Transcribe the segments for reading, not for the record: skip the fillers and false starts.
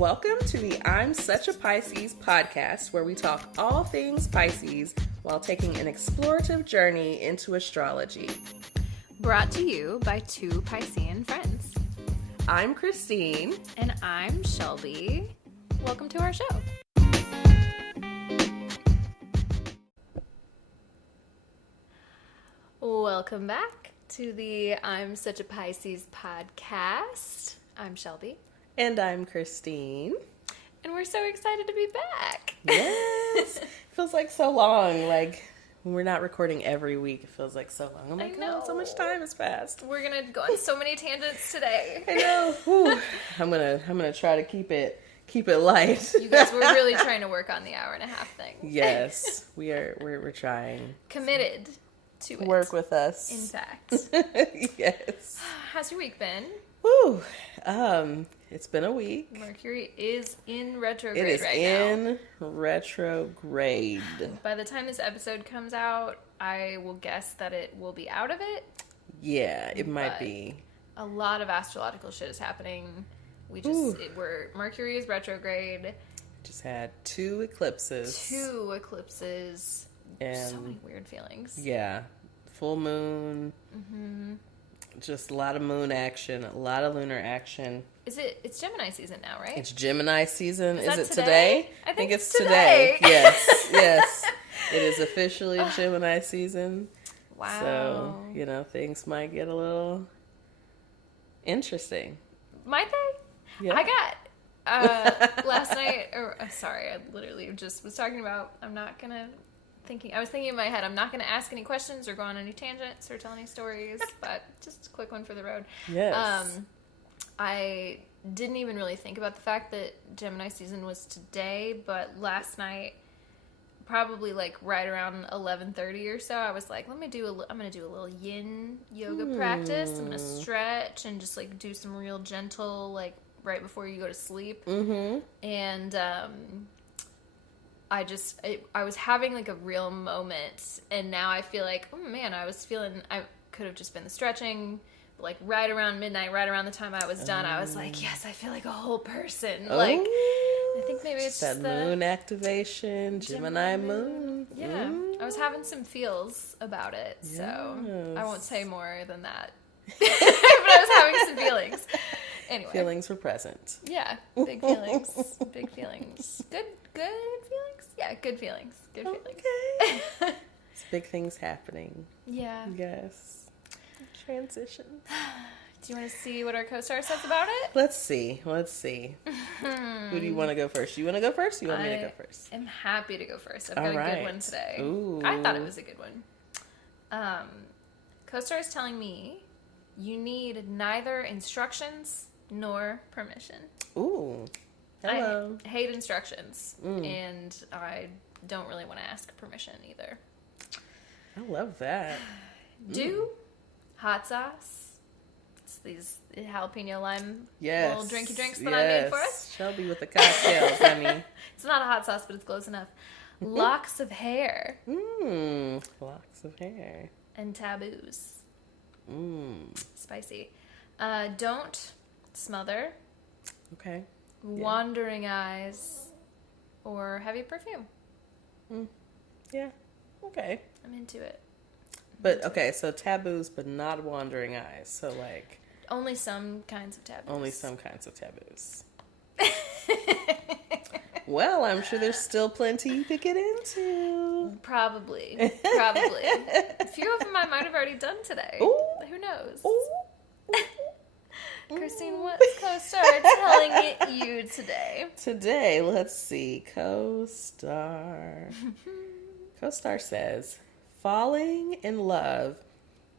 Welcome to the I'm Such a Pisces podcast, where we talk all things Pisces while taking an explorative journey into astrology. Brought to you by two Piscean friends. I'm Christine. And I'm Shelby. Welcome to our show. Welcome back to the I'm Such a Pisces podcast. I'm Shelby. And I'm Christine. And we're so excited to be back. Yes. Feels like so long. Like, when we're not recording every week, it feels like so long. I'm like, oh, so much time has passed. We're going to go on so many tangents today. I know. Whew. I'm gonna try to keep it light. You guys, we're really trying to work on the hour and a half thing. Yes, we're trying. Committed to it. Work with us. In fact. Yes. How's your week been? Woo. It's been a week. Mercury is in retrograde It is right in retrograde. By the time this episode comes out, I will guess that it will be out of it. Yeah, it might be. A lot of astrological shit is happening. Mercury is retrograde. Just had two eclipses. And so many weird feelings. Yeah. Full moon. Mm-hmm. Just a lot of moon action, a lot of lunar action. It's Gemini season now, right? It's Gemini season. Is it today? I think it's today. Yes. It is officially Gemini season. Wow. So, things might get a little interesting. Might they? Yeah. I got, last night, I literally just was talking about, I was thinking in my head, I'm not going to ask any questions or go on any tangents or tell any stories, but just a quick one for the road. Yes. I didn't even really think about the fact that Gemini season was today, but last night, probably like right around 11:30 or so, I was like, I'm going to do a little yin yoga practice. I'm going to stretch and just like do some real gentle, like right before you go to sleep. Mm-hmm. And, I was having like a real moment, and now I feel like, oh man, I could have just been the stretching, but like right around midnight, right around the time I was done, I was like, yes, I feel like a whole person. Like, I think maybe it's that moon activation, Gemini moon. Yeah, I was having some feels about it, so I won't say more than that. But I was having some feelings. Anyway. Feelings were present. Yeah, big feelings. Big feelings. Good feelings? Yeah, good feelings. Good feelings. Okay. It's big things happening. Yeah. Yes. Transition. Do you want to see what our co-star says about it? Let's see. Who do you want to go first? You want to go first? Or you want me to go first? I'm happy to go first. I've got a good one today. Ooh. I thought it was a good one. Co-star is telling me you need neither instructions nor permission. Ooh. Hello. I hate instructions, and I don't really want to ask permission either. I love that. Do hot sauce. It's these jalapeno lime little drinky drinks that I made for us. Shelby with the cocktails, honey. It's not a hot sauce, but it's close enough. Locks of hair. Locks of hair. And taboos. Spicy. Don't smother. Okay. Wandering eyes. Or heavy perfume. Yeah. Okay. I'm into it. But, okay, so taboos, but not wandering eyes. So, like... Only some kinds of taboos. Only some kinds of taboos. Well, I'm sure there's still plenty you could get into. Probably. A few of them I might have already done today. Ooh. Who knows? Ooh. Christine, what's co-star telling you today? Today, let's see. Co-star. Co-star says, falling in love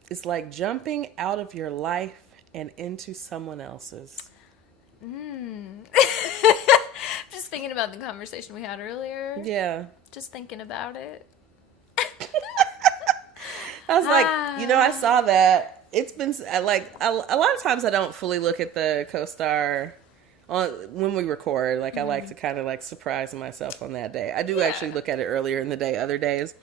is like jumping out of your life and into someone else's. Just thinking about the conversation we had earlier. Yeah. Just thinking about it. I was like, I saw that. It's been, like, a lot of times I don't fully look at the co-star when we record. Like, I like to kind of, like, surprise myself on that day. I do actually look at it earlier in the day, other days.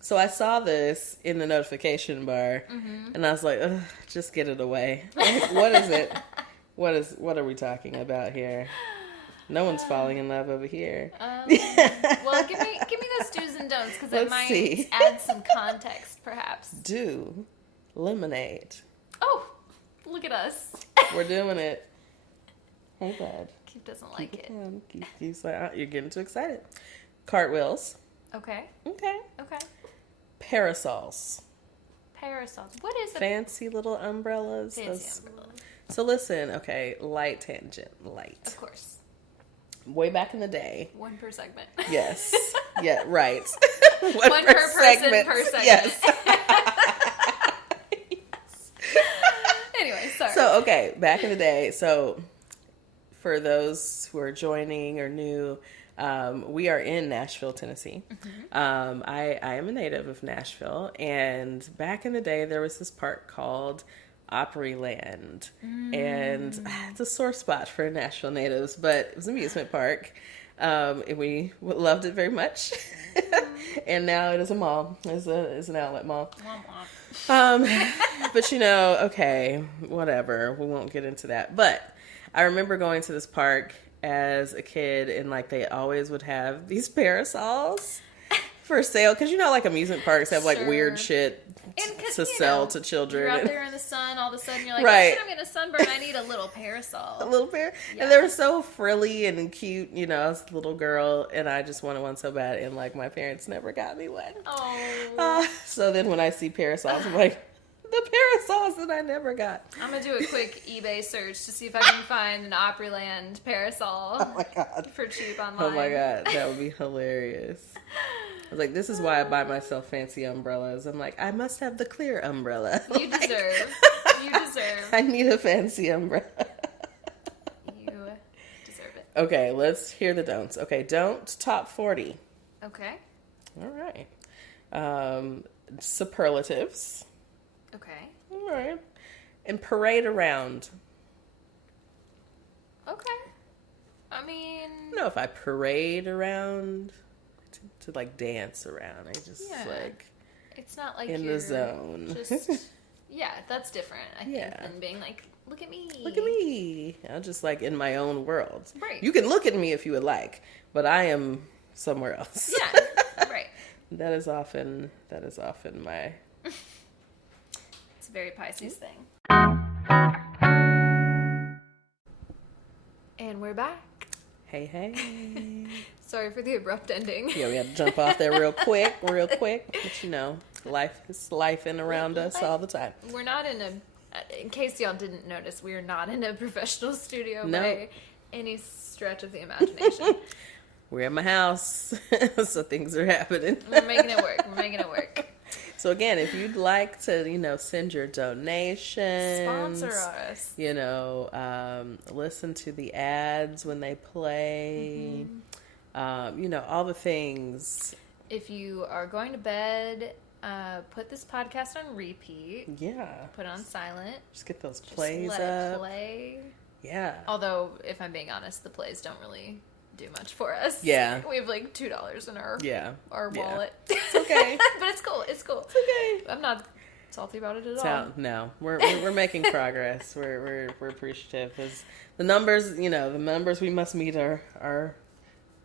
So I saw this in the notification bar, and I was like, ugh, just get it away. Like, what is it? What are we talking about here? No one's falling in love over here. Well, give me those do's and don'ts, because it might add some context, perhaps. Do lemonade. Oh, look at us. We're doing it. Hey, bud. Keith doesn't like it. Keith's like, oh, you're getting too excited. Cartwheels. Okay. Okay. Parasols. What is fancy little umbrellas? Fancy umbrellas. So listen, okay, light tangent, light. Of course. Way back in the day. One per segment. Yes. Yeah, right. One per person per segment. Yes. Anyway, sorry. So, okay, back in the day, so for those who are joining or new, we are in Nashville, Tennessee. Mm-hmm. I am a native of Nashville, and back in the day, there was this park called Opryland, and it's a sore spot for Nashville natives, but it was an amusement park, and we loved it very much. And now it is a mall. It's an outlet mall. But okay, whatever. We won't get into that. But I remember going to this park as a kid, and like they always would have these parasols for sale, because like amusement parks have like weird shit to sell to children. You're out there in the sun, all of a sudden you're like, right. Oh, shit, I'm getting a sunburn, I need a little parasol. A little pair. Yeah. And they were so frilly and cute, I was a little girl, and I just wanted one so bad, and like my parents never got me one. Oh. So then when I see parasols, I'm like, the parasols that I never got. I'm gonna do a quick eBay search to see if I can find an Opryland parasol. Oh my god. For cheap online. Oh my god, that would be hilarious. I was like, this is why I buy myself fancy umbrellas. I'm like, I must have the clear umbrella. You deserve. You deserve. I need a fancy umbrella. You deserve it. Okay, let's hear the don'ts. Okay, don't top 40. Okay. All right. Superlatives. Okay. All right. And parade around. Okay. I mean... I don't know if I parade around to like dance around. I just like... It's not like in you're the zone. Just, yeah, that's different, I think, Yeah. than being like, look at me. Look at me. I'm just like in my own world. Right. You can look at me if you would like, but I am somewhere else. Yeah, right. That is often my... It's a very Pisces thing. And we're back. Hey. Sorry for the abrupt ending. Yeah, we had to jump off there real quick. But life is life in around us all the time. We're not in case y'all didn't notice, we are not in a professional studio by any stretch of the imagination. We're at my house, so things are happening. We're making it work. So again, if you'd like to, send your donations, sponsor us. Listen to the ads when they play. All the things. If you are going to bed, put this podcast on repeat. Yeah. Put it on silent. Just get those plays let up. it play. Yeah. Although, if I'm being honest, the plays don't really do much for us. Yeah. We have like $2 in our wallet. It's okay. But it's cool. It's okay. I'm not salty about it at all. No, we're making progress. We're appreciative. The numbers, the numbers we must meet are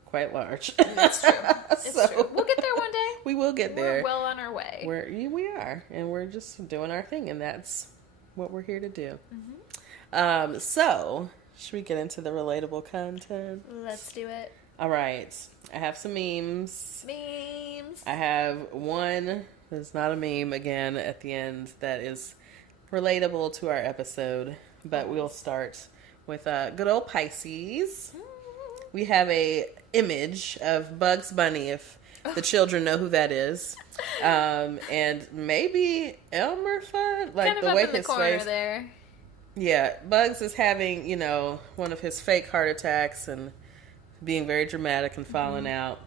quite large. That's true. It's true. We'll get there one day. We will get there. We're well on our way. We are, and we're just doing our thing, and that's what we're here to do. Mm-hmm. So, should we get into the relatable content? Let's do it. All right. I have some memes. I have one that's not a meme, again, at the end, that is relatable to our episode, but we'll start with good old Pisces. We have a image of Bugs Bunny, if the children know who that is, and maybe Elmer Fudd, like kind of the up way in the his corner face. there. Yeah, Bugs is having one of his fake heart attacks and being very dramatic and falling out,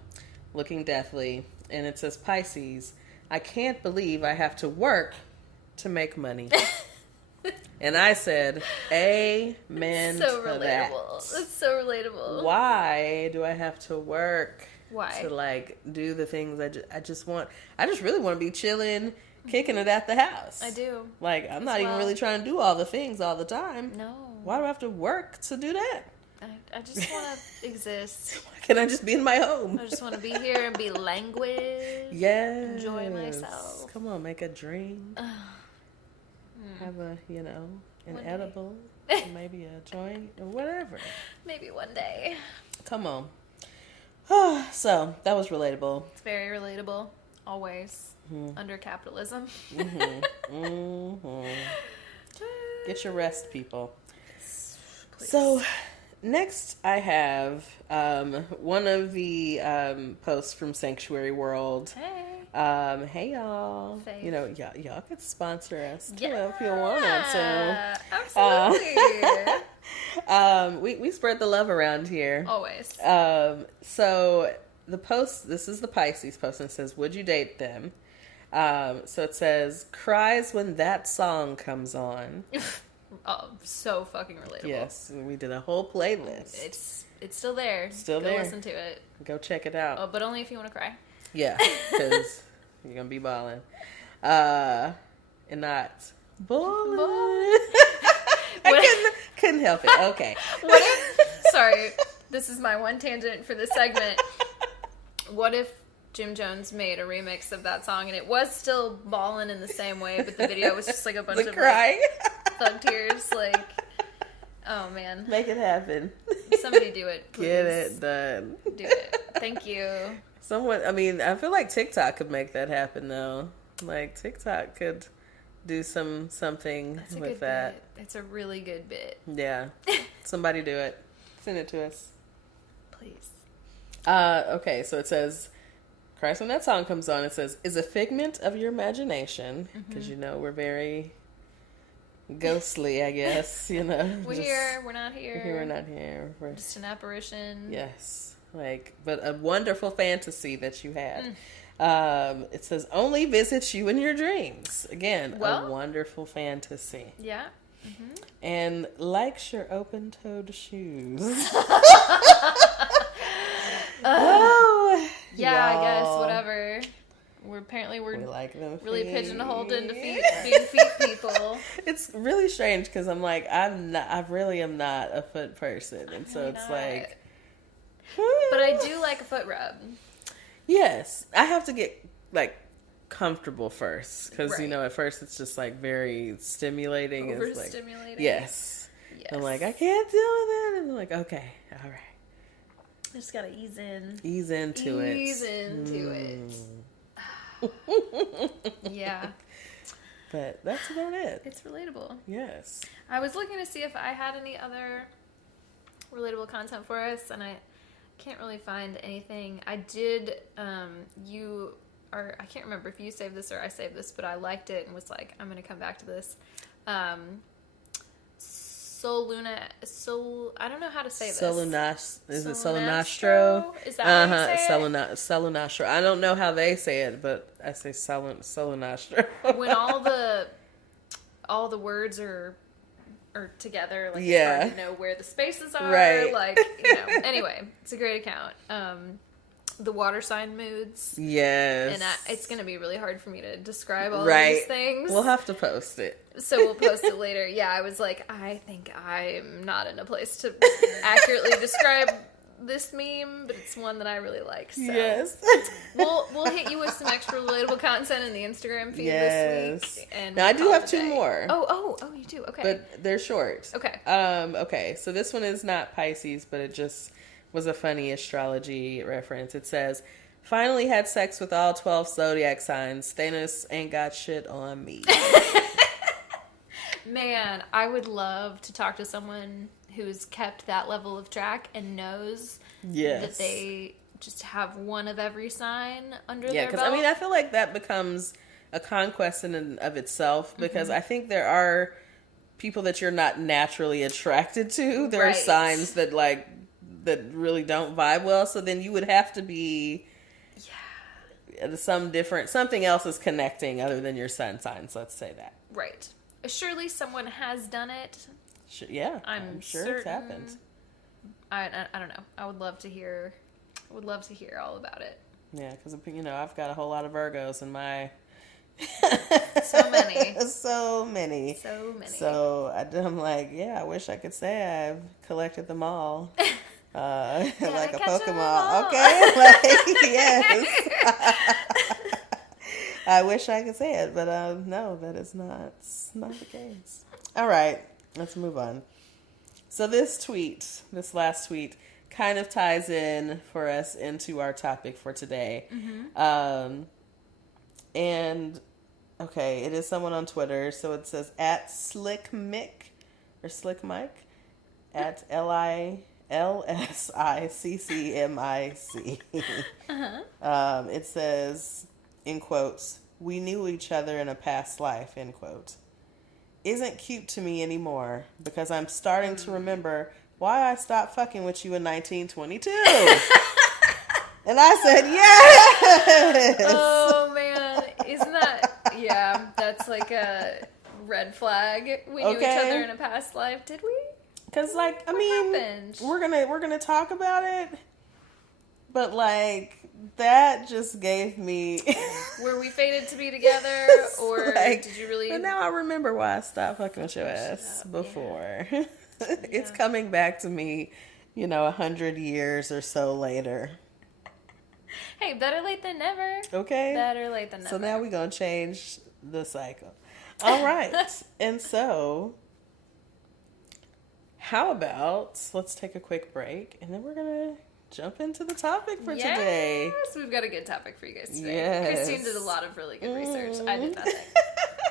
looking deathly, and it says Pisces. I can't believe I have to work to make money. And I said, amen So to relatable. that. It's so relatable. Why do I have to work? Why? To do the things I just want. I just really want to be chilling, kicking it at the house. I do. I'm not even really trying to do all the things all the time. No. Why do I have to work to do that? I just want to exist. Why can't I just be in my home? I just want to be here and be languid. Yes. Enjoy myself. Come on, make a drink. Have a, an One edible, or maybe a joint, or whatever. Maybe one day. Come on. So, that was relatable. It's very relatable. Always. Under capitalism. Get your rest, people. Please. So, next I have one of the posts from Sanctuary World. Hey. Hey y'all. Fave. Y'all could sponsor us too Yeah. if you wanted to. Absolutely. We spread the love around here. Always. So the post, this is the Pisces post, and it says, "Would you date them?" So it says, "Cries when that song comes on." Oh, so fucking relatable. Yes, we did a whole playlist. It's still there. Still Go there. listen to it. Go check it out. Oh, but only if you want to cry. Yeah, because you're gonna be balling, and not balling. I couldn't help it. Okay. What if? Sorry, this is my one tangent for this segment. What if Jim Jones made a remix of that song and it was still ballin' in the same way, but the video was just like a bunch of crying, thug tears? Like, oh man, make it happen. Somebody do it, please. Get it done. Do it. Thank you. Someone, I mean, I feel like TikTok could make that happen though. Like TikTok could do something That's a with good that. bit. It's a really good bit. Yeah. Somebody do it. Send it to us. Please. Okay, so it says, Christ, when that song comes on, it says, "is a figment of your imagination," because we're very ghostly, I guess. We're here. We're not here. We're not here. We're just an apparition. Yes. But a wonderful fantasy that you had. It says, "only visits you in your dreams." Again, a wonderful fantasy. Yeah. And likes your open-toed shoes. Yeah, y'all. I guess, whatever. We're we like them really feet. pigeonholed into being feet people. It's really strange because I'm like, I really am not a foot person. And so it's like... But I do like a foot rub. Yes. I have to get, comfortable first. Because, Right. at first it's just, very stimulating. Overstimulating. Yes. Yes. I'm like, I can't deal with it. And I'm like, okay, all right. I just gotta ease in. Ease into it. Ease into it. Yeah. But that's about it. It's relatable. Yes. I was looking to see if I had any other relatable content for us, and I can't really find anything. I did, I can't remember if you saved this or I saved this, but I liked it and was like, I'm going to come back to this. I don't know how to say this. Is it Solonastro? Is that how you say it? Solonastro. I don't know how they say it, but I say Solonastro. When all the words are together, it's hard to know where the spaces are. Right. Anyway, it's a great account. The water sign moods. Yes. And it's going to be really hard for me to describe all right. these things. We'll have to post it. So we'll post it later. Yeah, I was like, I think I'm not in a place to accurately describe this meme, but it's one that I really like. So yes. we'll hit you with some extra relatable content in the Instagram feed this week. And now I do have two more. Oh, you do? Okay. But they're short. Okay. Okay, so this one is not Pisces, but it just was a funny astrology reference. It says, "finally had sex with all 12 zodiac signs. Thanos ain't got shit on me." Man, I would love to talk to someone who's kept that level of track and knows that they just have one of every sign under their belt. Yeah, because I feel like that becomes a conquest in and of itself, because I think there are people that you're not naturally attracted to. There are signs that that really don't vibe well, so then you would have to be something else is connecting other than your sun signs, let's say that. Right. Surely someone has done it. I'm sure it's happened. I don't know. I would love to hear all about it. Yeah, because I've got a whole lot of Virgos in my So many. So many. So many. So I'm like, yeah, I wish I could say I've collected them all. Like a Pokemon. Okay. Like, yes. I wish I could say it, but no, that is not the case. All right, let's move on. So this last tweet, kind of ties in for us into our topic for today. Mm-hmm. And okay, it is someone on Twitter, so it says at Slick Mick or Slick Mike at LILSICCMIC. Uh-huh. It says, in quotes, "We knew each other in a past life," end quote. "Isn't cute to me anymore because I'm starting to remember why I stopped fucking with you in 1922. And I said, yes! Oh, man. Isn't that... Yeah, that's like a red flag. We knew each other in a past life. Did we? Because, like, I mean, happened? we're gonna talk about it, but, like, that just gave me... Were we fated to be together, or like, did you really... But now I remember why I stopped fucking with your ass before. Yeah. It's coming back to me, 100 years or so later. Hey, better late than never. Okay. Better late than never. So now we're going to change the cycle. All right. And so, how about, let's take a quick break, and then we're going to jump into the topic for today. Yes, we've got a good topic for you guys today. Yes. Christine did a lot of really good research. I did nothing.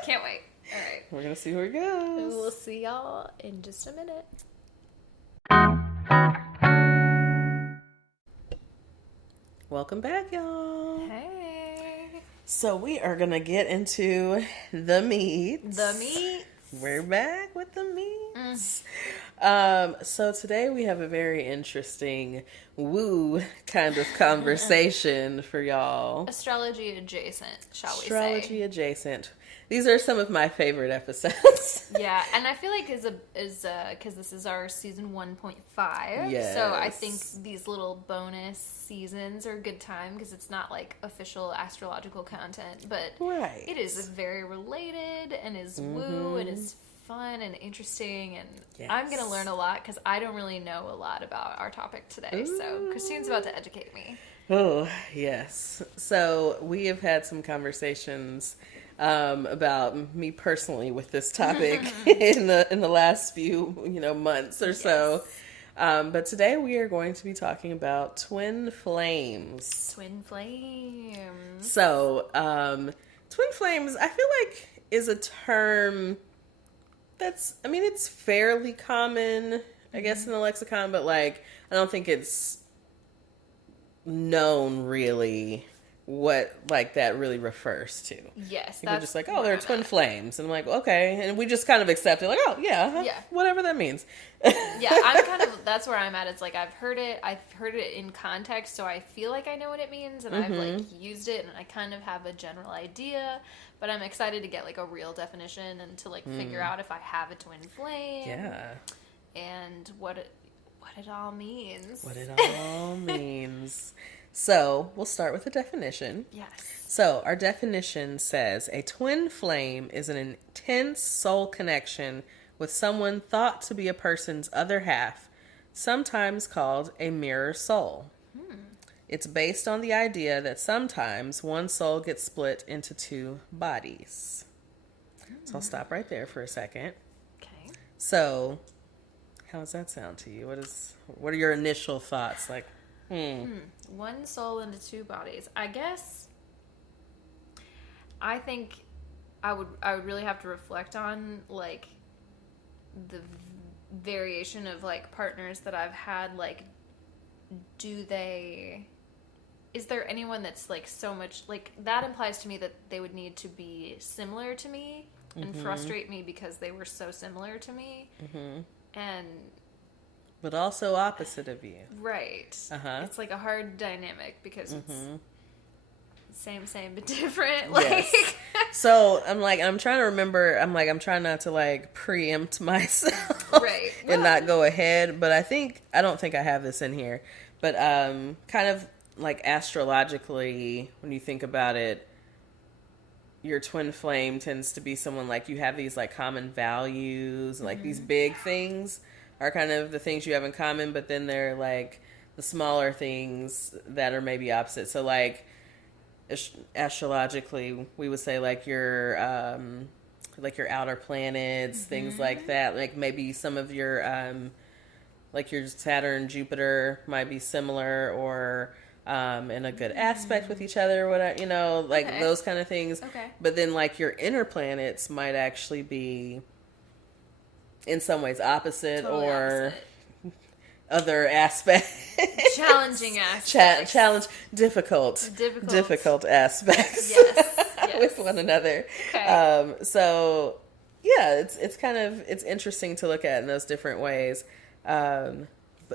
Can't wait. All right. We're going to see where it goes. We'll see y'all in just a minute. Welcome back, y'all. Hey. So we are going to get into the meats. The meats. We're back with the meats. So today we have a very interesting woo kind of conversation for y'all. Astrology adjacent, shall we say. Astrology adjacent. These are some of my favorite episodes. Yeah, and I feel like because this is our season 1.5. Yes. So I think these little bonus seasons are a good time because it's not like official astrological content, but it is very related and is woo and is fun and interesting, and I'm going to learn a lot because I don't really know a lot about our topic today. Ooh. So Christine's about to educate me. Oh, yes. So we have had some conversations about me personally with this topic in the last few months or so. But today we are going to be talking about twin flames. Twin flames. So twin flames, I feel like, is a term that's, it's fairly common, I guess, in the lexicon, but like I don't think it's known really what like that really refers to. Yes, people are just like, oh, they're twin flames, and I'm like, okay, and we just kind of accept it, like, oh yeah, whatever that means. Yeah, I'm kind of, that's where I'm at. It's like I've heard it in context, so I feel like I know what it means, and I've like used it, and I kind of have a general idea, but I'm excited to get like a real definition and to like figure out if I have a twin flame. Yeah. And what it all means. What it all means. So, we'll start with the definition. Yes. So, our definition says, a twin flame is an intense soul connection with someone thought to be a person's other half, sometimes called a mirror soul. It's based on the idea that sometimes one soul gets split into two bodies. So, I'll stop right there for a second. Okay. So, how does that sound to you? What are your initial thoughts? Like, one soul into two bodies. I guess I think I would really have to reflect on like the variation of like partners that I've had. Like, is there anyone that's like so much like that implies to me that they would need to be similar to me and frustrate me because they were so similar to me, and but also opposite of you. Right. It's like a hard dynamic because it's same but different. Like, yes. So I'm trying to remember. I'm trying not to like preempt myself, right, and not go ahead. But I don't think I have this in here. But kind of like astrologically, when you think about it, your twin flame tends to be someone like you have these like common values, like these big things are kind of the things you have in common, but then they're like the smaller things that are maybe opposite. So like astrologically, we would say like your outer planets, things like that. Like maybe some of your like your Saturn, Jupiter might be similar or in a good aspect with each other, whatever, you know, like those kind of things. Okay. But then like your inner planets might actually be in some ways opposite or other aspects. Challenging aspects. Difficult aspects. Yes. With one another. Okay. So yeah, it's interesting to look at in those different ways.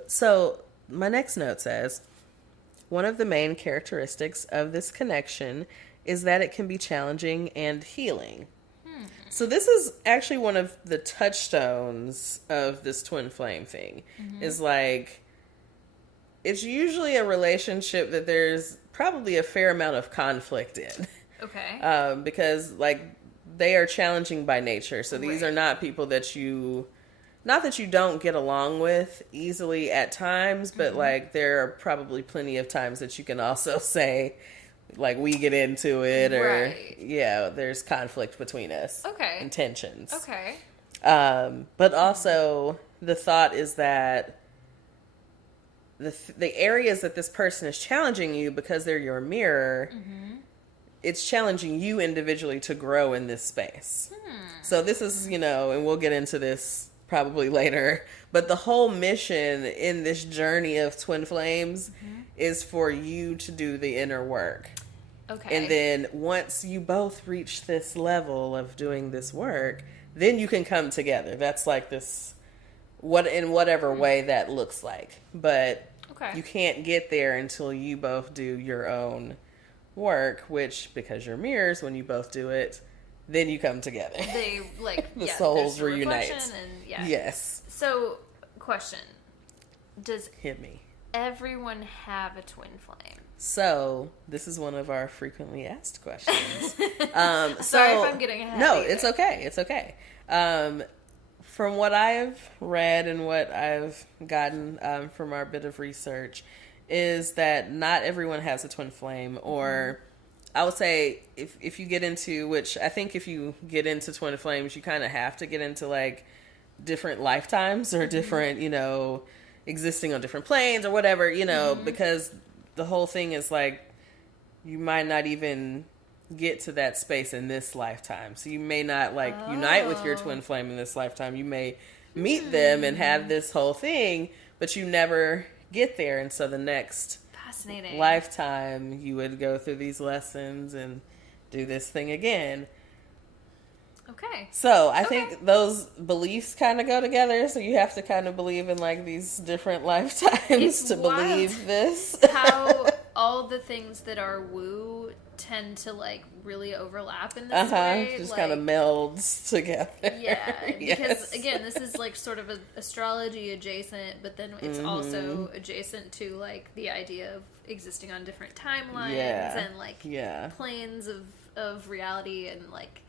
So my next note says, one of the main characteristics of this connection is that it can be challenging and healing. So this is actually one of the touchstones of this twin flame thing. Is like, it's usually a relationship that there's probably a fair amount of conflict in. Okay. Because like they are challenging by nature. So these are not people that not that you don't get along with easily at times, but like there are probably plenty of times that you can also say, like, we get into it, or there's conflict between us. Okay. And tensions. Okay. But also the thought is that the areas that this person is challenging you because they're your mirror, it's challenging you individually to grow in this space. So this is, you know, and we'll get into this probably later, but the whole mission in this journey of twin flames is for you to do the inner work. Okay. And then once you both reach this level of doing this work, then you can come together. That's like this, in whatever way that looks like. But you can't get there until you both do your own work, which, because you're mirrors, when you both do it, then you come together. They like the souls the reunite. And, yes. So, question: does hit me? Everyone have a twin flame? So this is one of our frequently asked questions. Sorry if I'm getting ahead. No, it's okay. It's okay. From what I've read and what I've gotten from our bit of research, is that not everyone has a twin flame, or I would say if you get into, which I think if you get into twin flames, you kind of have to get into like different lifetimes or different, you know, existing on different planes or whatever, you know, because the whole thing is like, you might not even get to that space in this lifetime. So you may not like unite with your twin flame in this lifetime. You may meet them and have this whole thing, but you never get there. And so the next lifetime you would go through these lessons and do this thing again. Okay. So I think those beliefs kind of go together. So you have to kind of believe in like these different lifetimes to believe this. How all the things that are woo tend to like really overlap in this way. Just like, kind of melds together. Yeah. Because again, this is like sort of astrology adjacent, but then it's also adjacent to like the idea of existing on different timelines and like planes of reality and like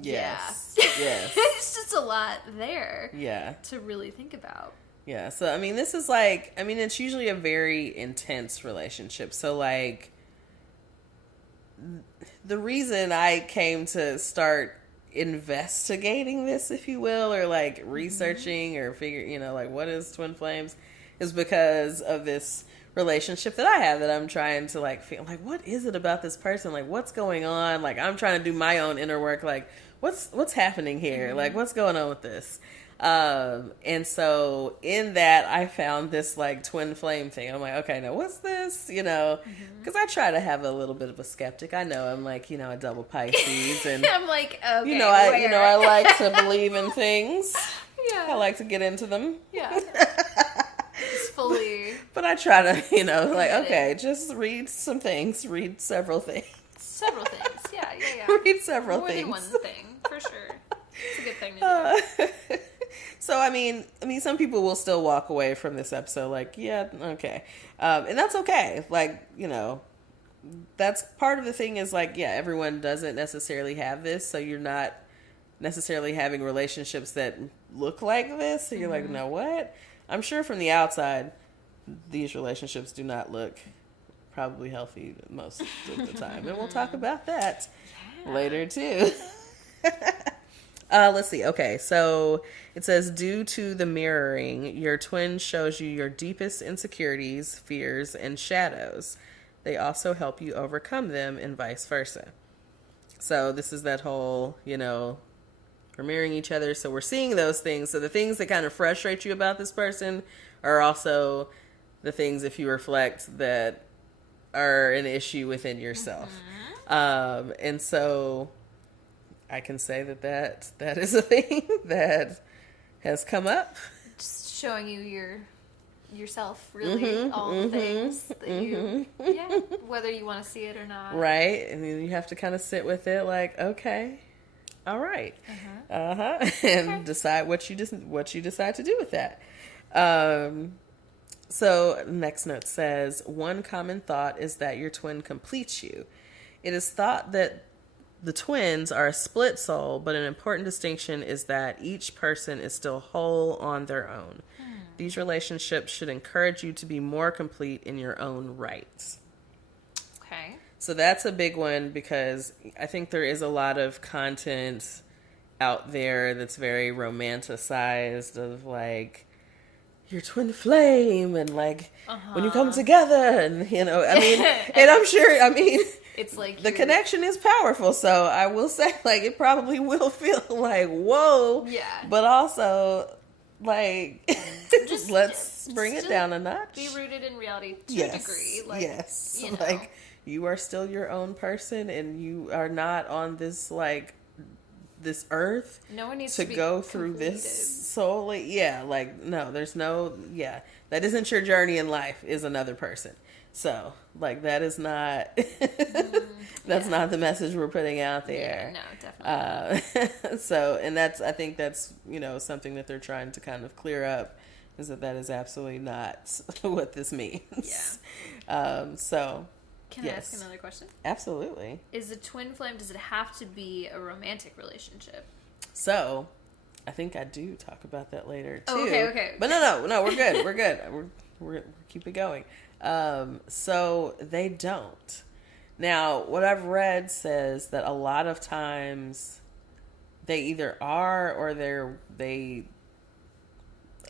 yes. It's just a lot there to really think about. Yeah, so I mean this is like, I mean it's usually a very intense relationship. So like the reason I came to start investigating this, if you will, or like researching or figure, you know, like what is twin flames, is because of this relationship that I have that I'm trying to like feel like, what is it about this person? Like what's going on? Like I'm trying to do my own inner work. Like what's happening here? Like what's going on with this? And so in that I found this like twin flame thing. I'm like, okay, now what's this? You know, because I try to have a little bit of a skeptic. I know I'm like, you know, a double Pisces, and I'm like, okay, I like to believe in things. Yeah, I like to get into them. Yeah, it's fully. But I try to, you know, like, okay, just read some things, read several things. Several things, yeah. Read several More things. Than one thing, for sure. It's a good thing to do. So I mean, some people will still walk away from this episode like, yeah, okay, and that's okay. Like, you know, that's part of the thing is like, yeah, everyone doesn't necessarily have this. So you're not necessarily having relationships that look like this. So you're like, no, what? I'm sure from the outside, these relationships do not look probably healthy most of the time. And we'll talk about that later too. Let's see. Okay, so it says, due to the mirroring, your twin shows you your deepest insecurities, fears, and shadows. They also help you overcome them and vice versa. So this is that whole, we're mirroring each other, so we're seeing those things. So the things that kind of frustrate you about this person are also the things, if you reflect, that are an issue within yourself. And so I can say that is a thing that has come up. Just showing you yourself, really, all the things that you, whether you want to see it or not. Right. And then you have to kind of sit with it like, okay, all right. And decide what you decide to do with that. So next note says, one common thought is that your twin completes you. It is thought that the twins are a split soul, but an important distinction is that each person is still whole on their own. These relationships should encourage you to be more complete in your own rights. Okay. So that's a big one, because I think there is a lot of content out there that's very romanticized of like your twin flame and like when you come together and and I'm sure, it's like the connection is powerful. So I will say, like, it probably will feel like, whoa. Yeah. But also, like, let's bring it down a notch. Be rooted in reality to a degree. Like, yes. Like, you are still your own person, and you are not on this, like, this earth. No one needs to go through this solely. Yeah. Like, no, there's no, that isn't your journey in life, is another person. So, like, that is not, that's not the message we're putting out there. Yeah, no, definitely. So, and I think that's, something that they're trying to kind of clear up, is that is absolutely not what this means. Yeah. Can I ask another question? Absolutely. Is a twin flame, does it have to be a romantic relationship? So, I think I do talk about that later, too. Oh, okay. But no, we're good. We're good. We're keep it going. So they don't. Now, what I've read says that a lot of times they either are or they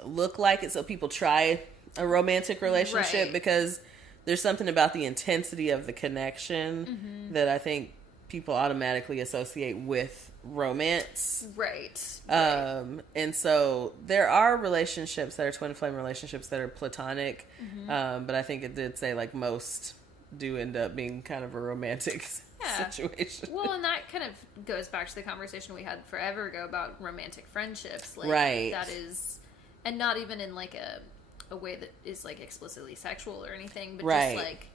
look like it. So people try a romantic relationship because there's something about the intensity of the connection that I think people automatically associate with romance. Right. And so there are relationships that are twin flame relationships that are platonic. But I think it did say like most do end up being kind of a romantic situation. Well, and that kind of goes back to the conversation we had forever ago about romantic friendships. Like, right. That is, and not even in like a way that is like explicitly sexual or anything, but just like,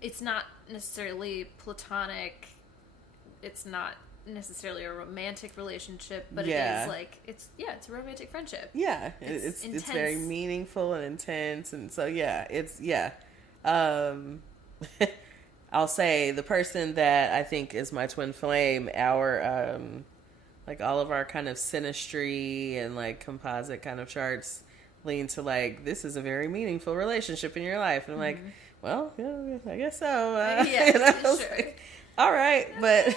it's not necessarily platonic. It's not necessarily a romantic relationship, but it is like, it's a romantic friendship. Yeah. It's very meaningful and intense. And so, I'll say the person that I think is my twin flame, our, like all of our kind of synastry and like composite kind of charts lean to like, this is a very meaningful relationship in your life. And I'm like, well, I guess so. Sure. Like, all right. But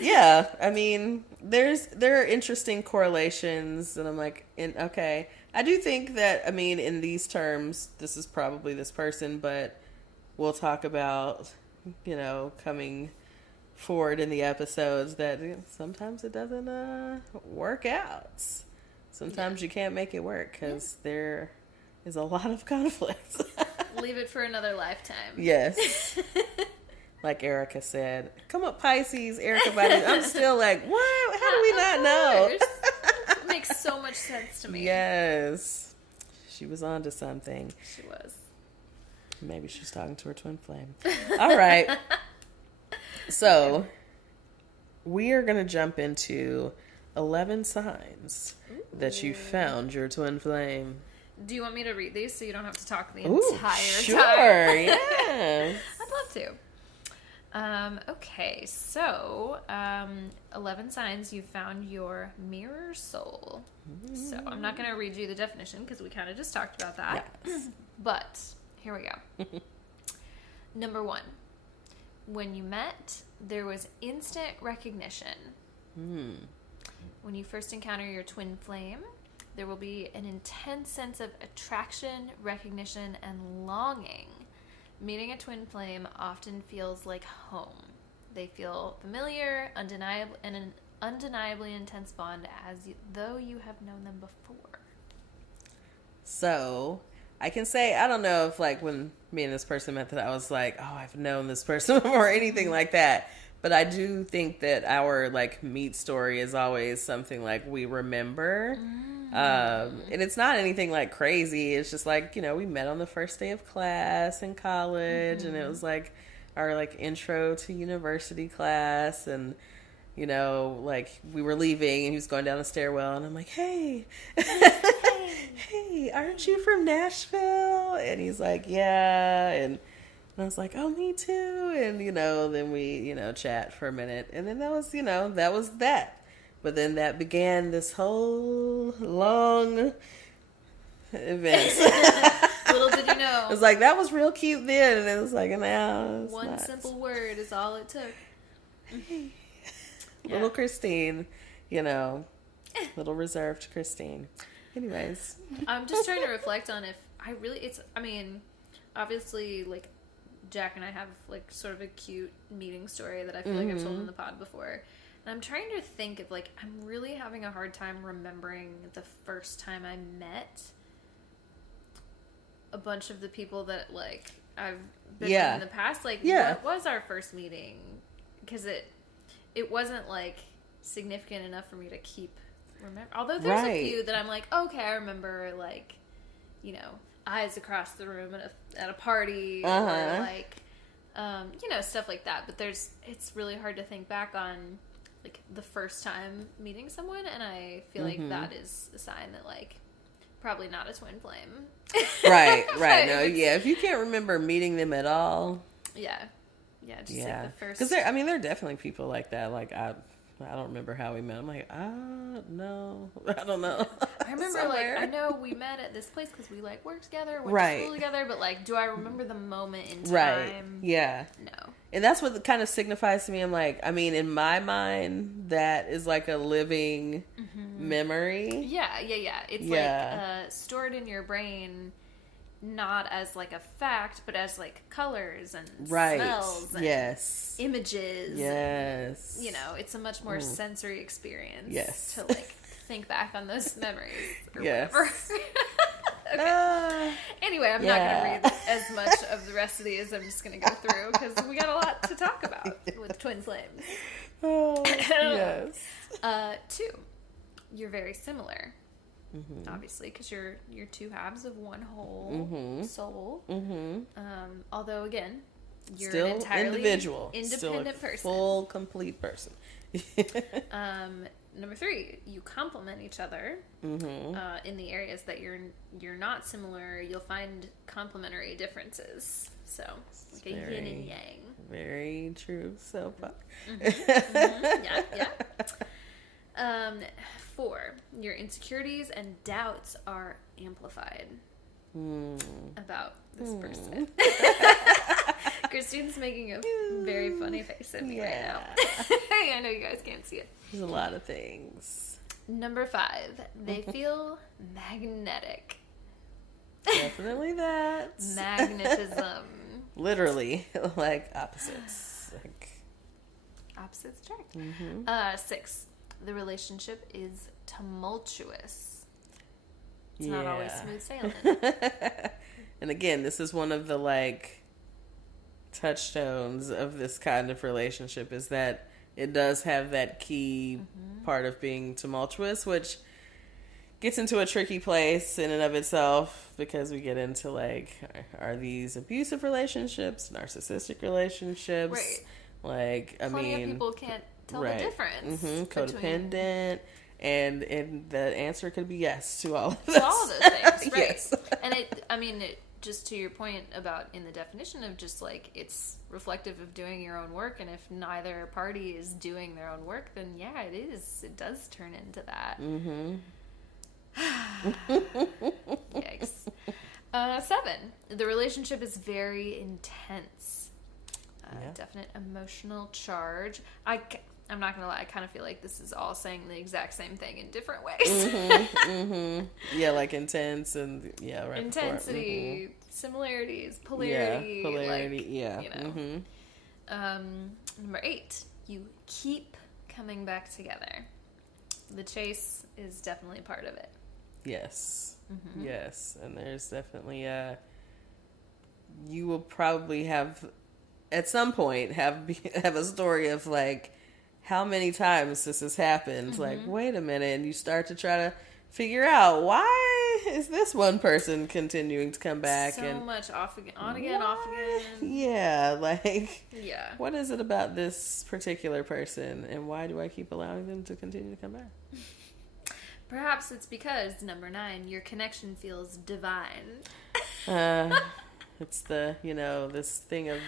yeah, I mean, there are interesting correlations, and I'm like, okay. I do think that, I mean, in these terms, this is probably this person, but we'll talk about, coming forward in the episodes that sometimes it doesn't work out. Sometimes you can't make it work because there is a lot of conflict. Leave it for another lifetime. Yes. Like Erica said, come up Pisces, Erica. I'm still like, what? How do we not know? It makes so much sense to me. Yes. She was onto something. She was. Maybe she's talking to her twin flame. All right. So, we are going to jump into 11 signs that you found your twin flame. Do you want me to read these so you don't have to talk the Ooh, entire sure, time? Yeah. I'd love to. Okay, so 11 signs you found your mirror soul. So I'm not going to read you the definition because we kind of just talked about that. Yes. But here we go. Number 1. When you met, there was instant recognition. When you first encounter your twin flame, there will be an intense sense of attraction, recognition, and longing. Meeting a twin flame often feels like home. They feel familiar, undeniable, and an undeniably intense bond though you have known them before. So, I can say, I don't know if like when me and this person met that I was like, oh, I've known this person or anything like that. But I do think that our like meet story is always something like we remember. And it's not anything like crazy. It's just like, you know, we met on the first day of class in college and it was like our like intro to university class, and you know, like we were leaving and he was going down the stairwell and I'm like, hey, hey, aren't you from Nashville? And he's like, yeah. And I was like, oh, me too. And, you know, then we, you know, chat for a minute. And then that was, you know, that was that. But then that began this whole long event. Little did you know. It was like, that was real cute then. And it was like, now it's one not. simple word is all it took. Little Christine, you know, little reserved Christine. Anyways. I'm just trying to reflect on if I really, obviously, like, Jack and I have, like, sort of a cute meeting story that I feel like I've told in the pod before. And I'm trying to think if, like, I'm really having a hard time remembering the first time I met a bunch of the people that, like, I've been with in the past. Like, what was our first meeting? Because it wasn't, like, significant enough for me to keep remember. Although there's a few that I'm like, okay, I remember, like, you know, eyes across the room at a party, or like, you know, stuff like that. But it's really hard to think back on, like, the first time meeting someone, and I feel like that is a sign that, like, probably not a twin flame. Right. No, yeah. If you can't remember meeting them at all. Yeah, just like the first. Because there are definitely people like that. Like I don't remember how we met. I'm like, no, I don't know. I remember, like, I know we met at this place because we, like, worked together, went to school together, but, like, do I remember the moment in time? Right. Yeah. No. And that's what kind of signifies to me. I'm like, I mean, in my mind, that is like a living memory. Yeah. It's like stored in your brain, not as like a fact, but as like colors and smells and images. Yes. And, you know, it's a much more sensory experience. Yes. To like think back on those memories or whatever. Okay. Anyway, I'm not going to read as much of the rest of these. I'm just going to go through because we got a lot to talk about with twin flames. Oh, yes. 2, you're very similar. Obviously, because you're two halves of one whole soul. Although, again, you're still an entirely independent still a person. Full, complete person. Number 3, you complement each other in the areas that you're not similar. You'll find complementary differences. So, like a yin and yang. Very true so far. Yeah. 4, your insecurities and doubts are amplified about this person. Christine's making a very funny face at me right now. I know you guys can't see it. There's a lot of things. Number 5, they feel magnetic. Definitely that. Magnetism. Literally, like opposites. Like opposites attract. 6, the relationship is tumultuous. It's not always smooth sailing. And again, this is one of the like touchstones of this kind of relationship, is that it does have that key part of being tumultuous, which gets into a tricky place in and of itself, because we get into like, are these abusive relationships, narcissistic relationships? Right. Like, I Plenty mean, of people can't tell the difference. Codependent. And the answer could be yes to all of those. To all of those things, right? Yes. And just to your point about in the definition of just like it's reflective of doing your own work, and if neither party is doing their own work, then yeah, it does turn into that. Yikes. 7, the relationship is very intense. Definite emotional charge. I'm not gonna lie, I kind of feel like this is all saying the exact same thing in different ways. Yeah, like intense and right. Intensity, similarities, polarity. Yeah, polarity. Like, yeah. You know. Number 8, you keep coming back together. The chase is definitely part of it. Yes. Yes, and there's definitely you will probably have at some point have a story of like how many times this has happened. Like, wait a minute, and you start to try to figure out why is this one person continuing to come back so and much off again, on again, off again. Yeah, like what is it about this particular person, and why do I keep allowing them to continue to come back? Perhaps it's because, number 9, your connection feels divine. It's the, this thing of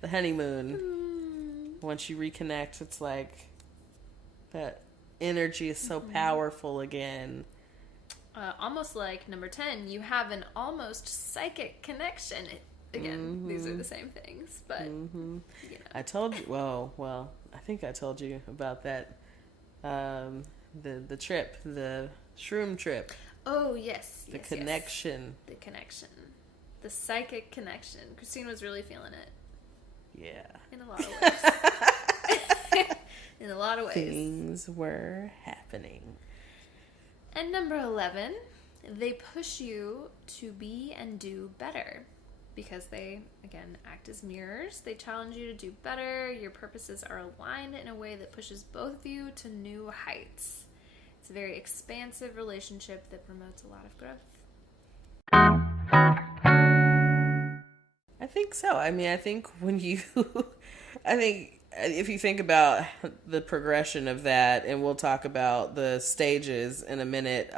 the honeymoon. Once you reconnect, it's like that energy is so powerful again. Almost like number 10, you have an almost psychic connection. Again, these are the same things, but, I told you, well, I think I told you about that, the trip, the shroom trip. Oh, yes. The connection. The connection. The psychic connection. Christine was really feeling it. Yeah. In a lot of ways. In a lot of ways. Things were happening. And number 11, they push you to be and do better. Because they, again, act as mirrors. They challenge you to do better. Your purposes are aligned in a way that pushes both of you to new heights. It's a very expansive relationship that promotes a lot of growth. I think so. I mean, I think if you think about the progression of that, and we'll talk about the stages in a minute,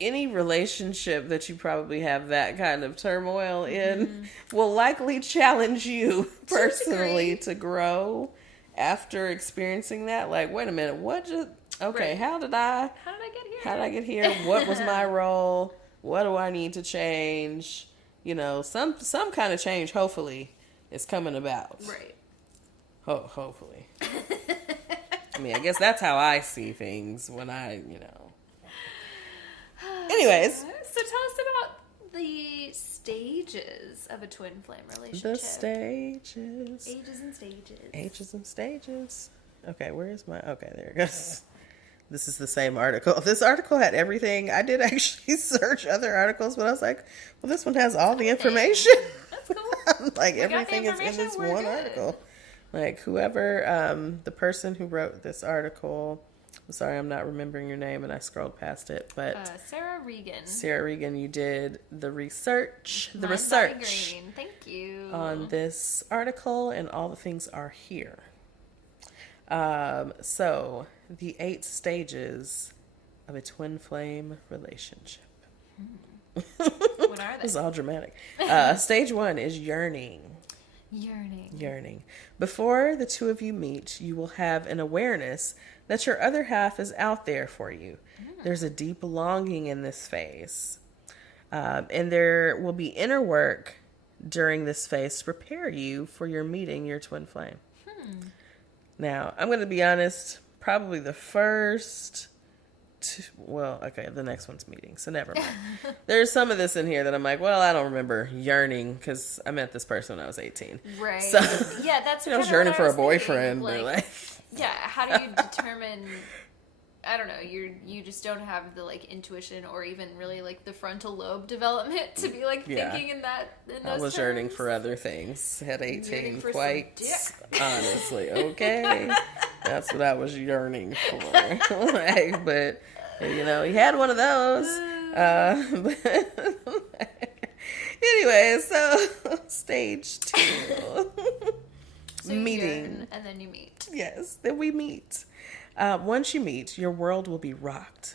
any relationship that you probably have that kind of turmoil in will likely challenge you personally to grow after experiencing that. Like, wait a minute, how did I get here? How did I get here? What was my role? What do I need to change? Some kind of change, hopefully, is coming about. Right. Hopefully. I mean, I guess that's how I see things when Anyways. So tell us about the stages of a twin flame relationship. The stages. Ages and stages. Ages and stages. Okay, okay, there it goes. This is the same article. This article had everything. I did actually search other articles, but I was like, well, this one has all the information. That's cool. Like, everything is in this one article. Like, whoever, the person who wrote this article, I'm sorry, I'm not remembering your name, and I scrolled past it, but Sarah Regan. Sarah Regan, you did the research. Thank you. On this article, and all the things are here. So the 8 stages of a twin flame relationship. What are they? This is all dramatic. Stage 1 is yearning. Yearning. Before the two of you meet, you will have an awareness that your other half is out there for you. There's a deep longing in this phase. And there will be inner work during this phase to prepare you for your meeting your twin flame. Now, I'm going to be honest, probably the first... the next one's meeting, so never mind. There's some of this in here that I'm like, well, I don't remember yearning because I met this person when I was 18. Right. So, yeah, that's I was yearning for a boyfriend. Like, yeah, how do you determine... I don't know, you just don't have the intuition or even really the frontal lobe development to be thinking in those I was terms. yearning for other things at 18, for quite honestly. Okay, that's what I was yearning for. But he had one of those. Anyway, so stage 2, so meeting, and then you meet. Yes, then we meet. Once you meet, your world will be rocked.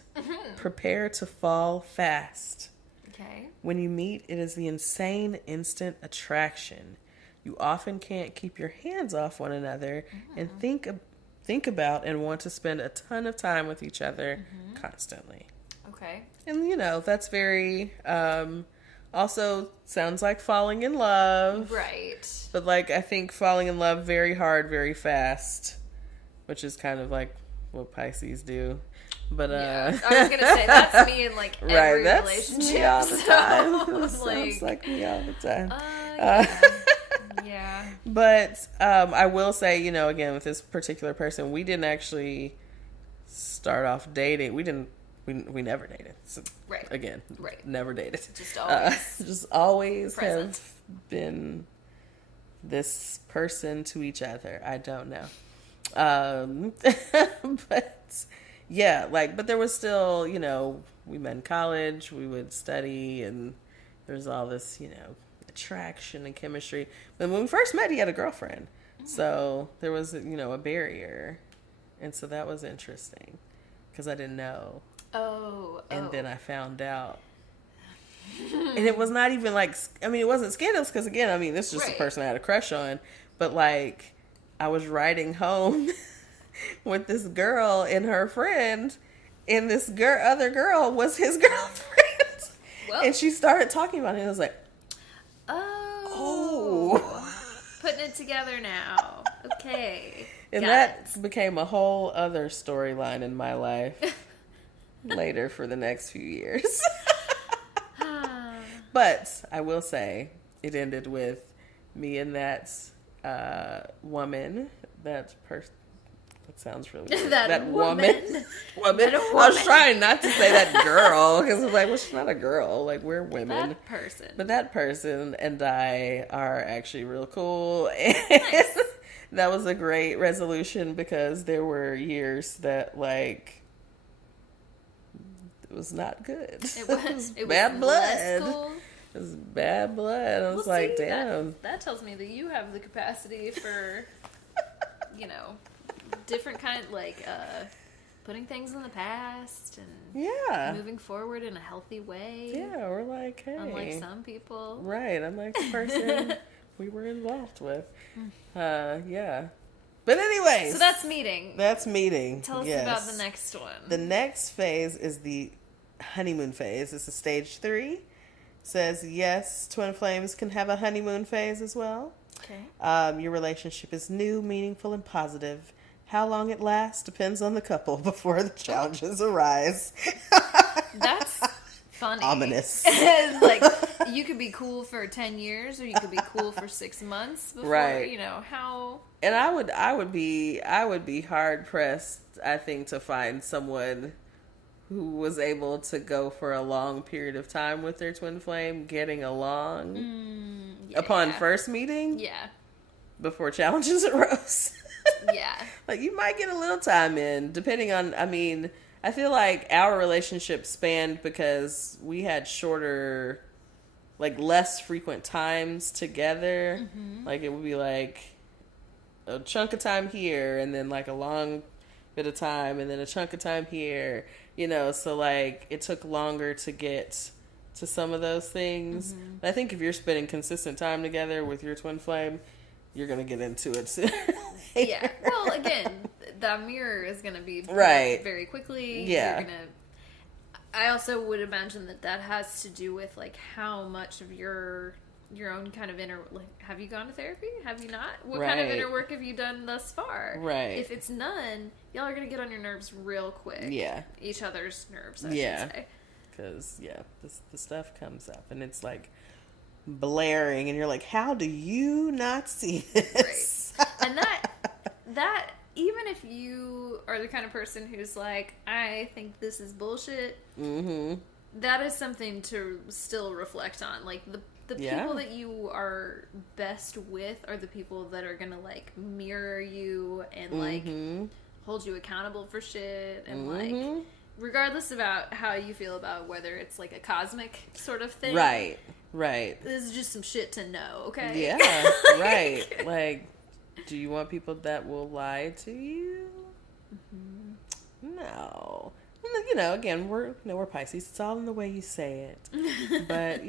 Prepare to fall fast. Okay. When you meet, it is the insane instant attraction. You often can't keep your hands off one another and think about and want to spend a ton of time with each other constantly. Okay. And, you know, that's very, also sounds like falling in love. Right. But, like, I think falling in love very hard, very fast, which is kind of like what Pisces do. But, yeah. I was going to say, that's me in, like, every that's relationship. Me all the time. That like, sounds like me all the time. Yeah. Yeah. But I will say, you know, again, with this particular person, we didn't actually start off dating. We never dated. So, right. Again, right. Never dated. Just always present. Have been this person to each other. I don't know. But yeah, like, but there was still, you know, we met in college, we would study, and there's all this, you know, attraction and chemistry. But when we first met, he had a girlfriend. So there was, you know, a barrier. And so that was interesting because I didn't know. And then I found out. And it was not even like, I mean, it wasn't scandalous because, again, I mean, this is just a person I had a crush on. But, like, I was riding home with this girl and her friend, and this other girl was his girlfriend. Well, and she started talking about it, and I was like, oh. Putting it together now. Okay. And that became a whole other storyline in my life later for the next few years. But I will say it ended with me and that woman, that person. That sounds really weird. That woman. I was trying not to say that girl because I was like, well, she's not a girl. Like, we're women. That person. But that person and I are actually real cool. And nice. That was a great resolution because there were years that, like, it was not good. It was bad blood. Cool. It was bad blood. I was like, damn. That tells me that you have the capacity for, you know, different kind, like, putting things in the past and moving forward in a healthy way. Yeah, we're like, hey. Unlike some people. Right, unlike the person we were involved with. Yeah. But anyways. So that's meeting. That's meeting. Tell us about the next one. The next phase is the honeymoon phase. This is stage 3. Says, yes, twin flames can have a honeymoon phase as well. Okay. Your relationship is new, meaningful, and positive. How long it lasts depends on the couple before the challenges arise. That's funny. Ominous. Like, you could be cool for 10 years or you could be cool for 6 months before, you know, how... And I would be hard pressed, I think, to find someone who was able to go for a long period of time with their twin flame, getting along upon first meeting. Yeah. Before challenges arose. Yeah. Like, you might get a little time in, depending on, I mean, I feel like our relationship spanned because we had shorter, like, less frequent times together. Mm-hmm. Like, it would be, like, a chunk of time here, and then, like, a long bit of time, and then a chunk of time here, you know, so, like, it took longer to get to some of those things. Mm-hmm. But I think if you're spending consistent time together with your twin flame, you're going to get into it soon. Yeah. Well, again, that mirror is going to be right very quickly. Yeah. I also would imagine that has to do with, like, how much of your own kind of inner, like, have you gone to therapy? Have you not? What kind of inner work have you done thus far? Right. If it's none, y'all are going to get on your nerves real quick. Yeah. Each other's nerves, I should say. Because, the stuff comes up, and it's, like, blaring, and you're like, how do you not see this? Right. And that even if you are the kind of person who's like, I think this is bullshit, that is something to still reflect on. Like, the people that you are best with are the people that are gonna, like, mirror you and like hold you accountable for shit and like, regardless about how you feel about whether it's like a cosmic sort of thing. Right. This is just some shit to know, okay? Yeah, right. Like, do you want people that will lie to you? No. again, we're Pisces. It's all in the way you say it. But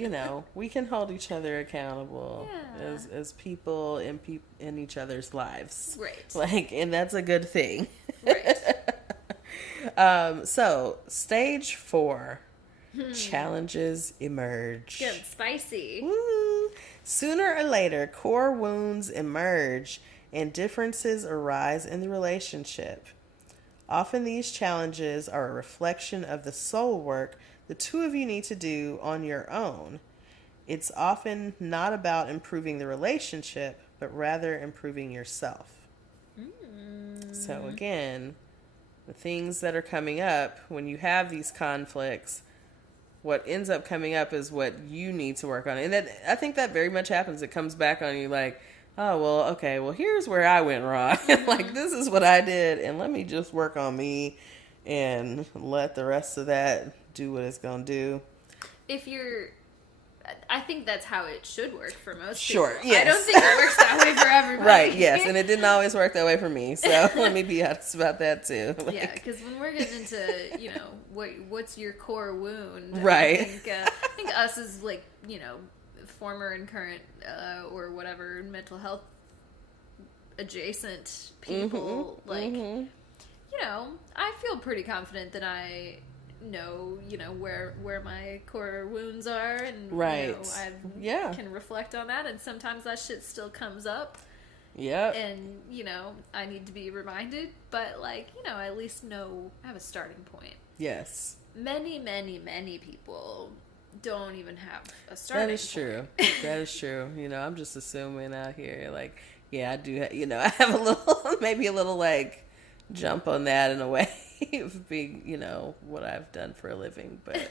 we can hold each other accountable as people in each other's lives, right? And that's a good thing, right? So stage 4, challenges emerge. Good, spicy. Woo. Sooner or later, core wounds emerge and differences arise in the relationship. Often these challenges are a reflection of the soul work the two of you need to do on your own. It's often not about improving the relationship, but rather improving yourself. So again, the things that are coming up when you have these conflicts, what ends up coming up is what you need to work on. And I think that very much happens. It comes back on you like, oh, well, okay, well, here's where I went wrong. Like, this is what I did, and let me just work on me and let the rest of that do what it's going to do. I think that's how it should work for most Sure, people. yes. I don't think it works that way for everybody. Right, yes, and it didn't always work that way for me, so let me be honest about that, too. Yeah, because when we're getting into, what's your core wound, right. I think us as, former and current or whatever mental health adjacent people, I feel pretty confident that I know where my core wounds are, and right. I can reflect on that, and sometimes that shit still comes up. Yep. And I need to be reminded, but at least know I have a starting point. Yes. Many people don't even have a starting point. That is true. That is true. I'm just assuming out here, I do, I have maybe a little, jump on that in a way of being, what I've done for a living. But,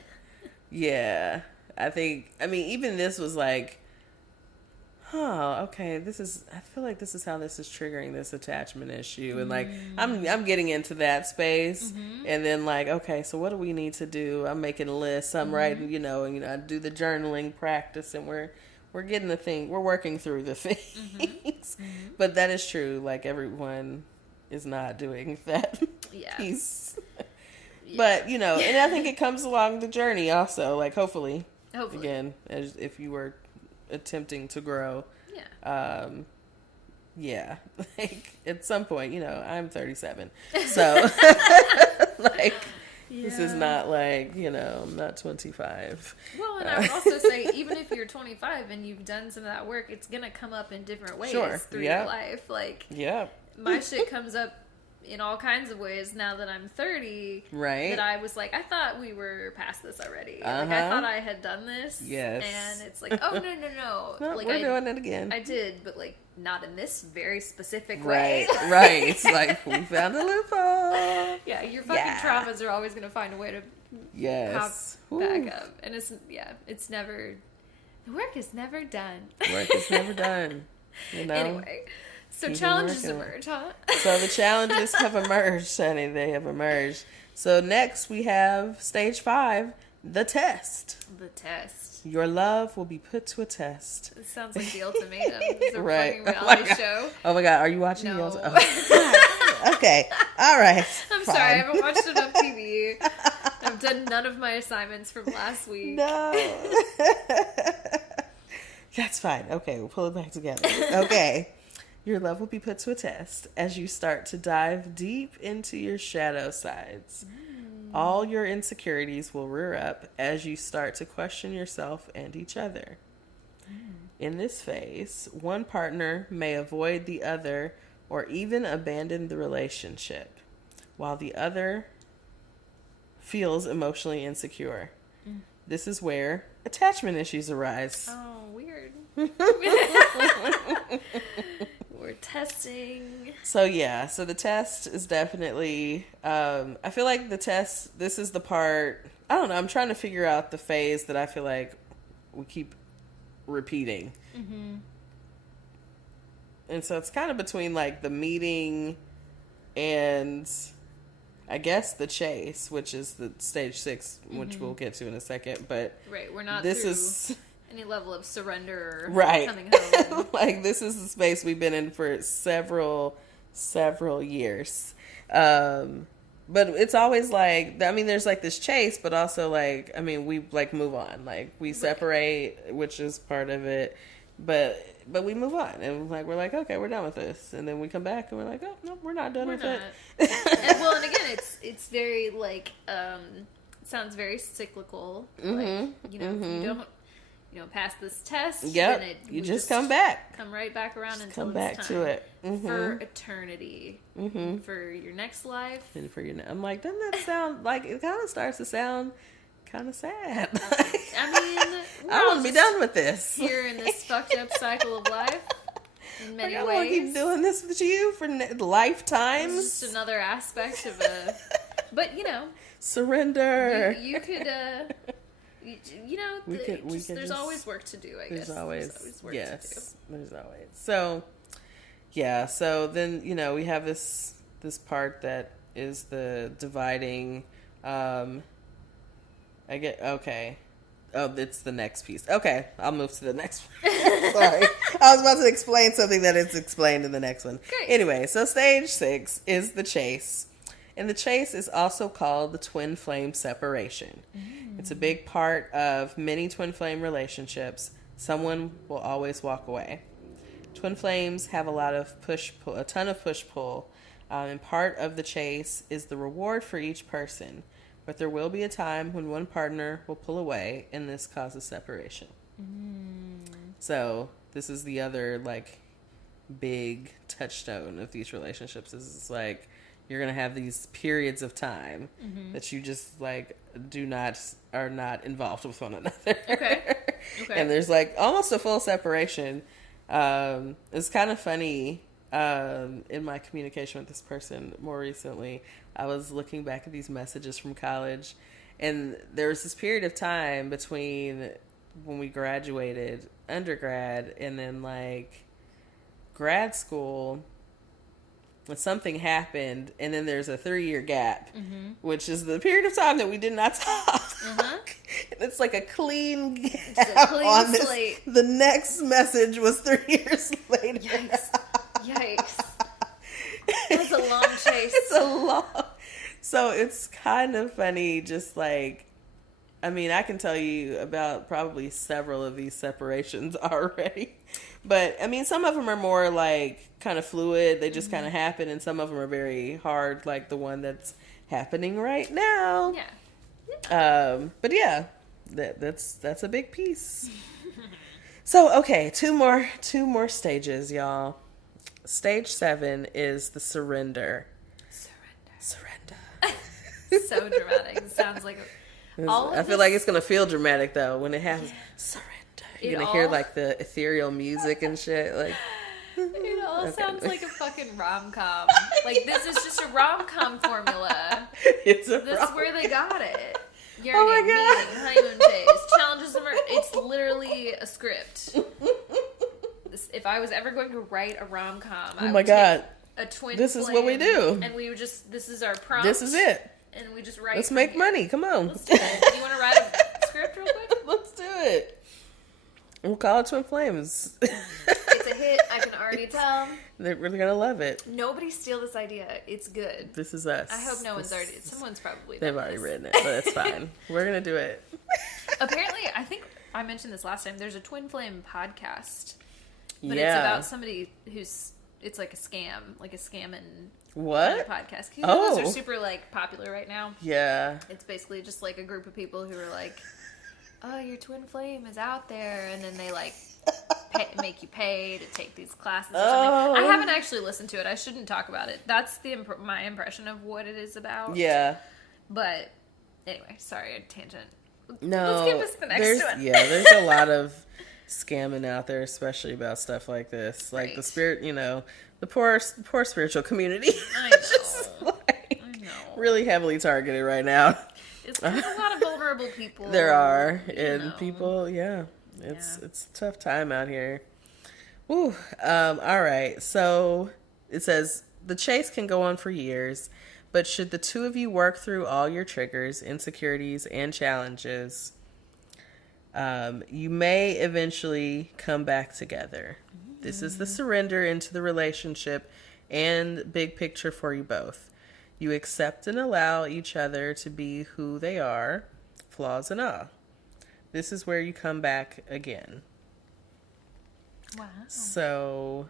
yeah, even this was okay, I feel like this is how this is triggering this attachment issue. And I'm getting into that space, and then okay, so what do we need to do? I'm making a list, I'm writing, and I do the journaling practice, and we're getting we're working through the things. But that is true. Everyone is not doing that piece. Yeah. But, and I think it comes along the journey also, hopefully. Again, as if you were attempting to grow. At some point, I'm 37. So, this is not I'm not 25. Well, and I would also say, even if you're 25 and you've done some of that work, it's going to come up in different ways through your life. My shit comes up in all kinds of ways now that I'm 30. Right. That I was I thought we were past this already. I thought I had done this. Yes. And it's oh, no. No, we're doing it again. I did, but not in this very specific way. Right. It's we found a loophole. Yeah, your fucking traumas are always going to find a way to pop back up. And it's never, the work is never done. Work is never done. Anyway. So challenges emerge, huh? So the challenges have emerged, honey. They have emerged. So next we have stage 5, the test. The test. Your love will be put to a test. It sounds like The Ultimatum. It's a right. fucking reality show. Oh my God. Are you watching No. The Ultimatum? Okay. All right. I'm sorry. I haven't watched enough TV. I've done none of my assignments from last week. No. That's fine. Okay. We'll pull it back together. Okay. Your love will be put to a test as you start to dive deep into your shadow sides. All your insecurities will rear up as you start to question yourself and each other. In this phase, one partner may avoid the other or even abandon the relationship, while the other feels emotionally insecure. This is where attachment issues arise. Oh, weird. We're testing. So the test is definitely, I feel like the test, this is the part, I don't know, I'm trying to figure out the phase that I feel like we keep repeating. And so it's kind of between the meeting and I guess the chase, which is the stage 6, which we'll get to in a second. But right, we're not this through is any level of surrender or right. coming home. This is the space we've been in for several years. but it's always like, I mean, there's like this chase, but also like, I mean, we like move on, like we separate, which is part of it, but we move on, and like we're like, okay, we're done with this, and then we come back and we're like, oh no, we're not done with it. And again, it's very like sounds very cyclical. Like, you know, if you don't pass this test, then you just come back. Come right back around just until come back it's time to it. for eternity. For your next life. And for I'm like, doesn't that sound like, it kind of starts to sound kind of sad. I mean, I want to be done with this. Here in this fucked up cycle of life. In many ways. I want to keep doing this with you for lifetimes. It's just another aspect of but you know. Surrender. You could, you know, there's always work to do, I guess. There's always work to do. There's always. So, yeah, so then, you know, we have this part that is the dividing, okay. Oh, it's the next piece. Okay, I'll move to the next one. Sorry. I was about to explain something that is explained in the next one. Great. Anyway, so stage 6 is the chase. And the chase is also called the twin flame separation. It's a big part of many twin flame relationships. Someone will always walk away. Twin flames have a lot of a ton of push-pull. And part of the chase is the reward for each person. But there will be a time when one partner will pull away, and this causes separation. So this is the other, like, big touchstone of these relationships. Is like, you're going to have these periods of time that you just, like, are not involved with one another. Okay. And there's, like, almost a full separation. It's kind of funny, in my communication with this person more recently, I was looking back at these messages from college, and there was this period of time between when we graduated undergrad and then, like, grad school, when something happened, and then there's a 3-year gap, which is the period of time that we did not talk. And it's like a clean gap on this. Slate. The next message was 3 years later. Yikes. That's a long chase. It's a long. So it's kind of funny, just like, I mean, I can tell you about probably several of these separations already. But, I mean, some of them are more, like, kind of fluid. They just kind of happen. And some of them are very hard, like the one that's happening right now. But, yeah, that's a big piece. So, okay, two more stages, y'all. Stage 7 is the surrender. Surrender. So dramatic. It sounds like I feel like it's going to feel dramatic, though, when it happens. Surrender. You're going to hear, like, the ethereal music and shit. Like, it all sounds like a fucking rom-com. Like, this is just a rom-com formula. This is where they got it. Yearning, meeting, honeymoon phase, challenges, it's literally a script. If I was ever going to write a rom-com, I would take a twin This flame, is what we do. And we would just, this is our prompt. This is it. And we just write. Let's make money. Come on. Let's do it. You want to write a script real quick? Let's do it. We'll call it Twin Flames. It's a hit. I can already tell. They're really going to love it. Nobody steal this idea. It's good. This is us. I hope someone's probably They've already written it, but it's fine. We're going to do it. Apparently, I think I mentioned this last time. There's a Twin Flame podcast. But it's about somebody it's like a scamming podcast. You know, those are super, like, popular right now. Yeah. It's basically just, like, a group of people who are like, oh, your twin flame is out there. And then they, like, make you pay to take these classes or something. I haven't actually listened to it. I shouldn't talk about it. That's my impression of what it is about. Yeah. But, anyway, sorry, tangent. No. Let's give us the next one. Yeah, there's a lot of scamming out there, especially about stuff like this. Like, the spirit, you know, the poor spiritual community. I know. Just, like, I know. Really heavily targeted right now. It's a lot of vulnerable people. There are. And people, it's a tough time out here. Woo. All right. So it says, the chase can go on for years, but should the two of you work through all your triggers, insecurities, and challenges, you may eventually come back together. This is the surrender into the relationship and big picture for you both. You accept and allow each other to be who they are, flaws and all. This is where you come back again. Wow. So,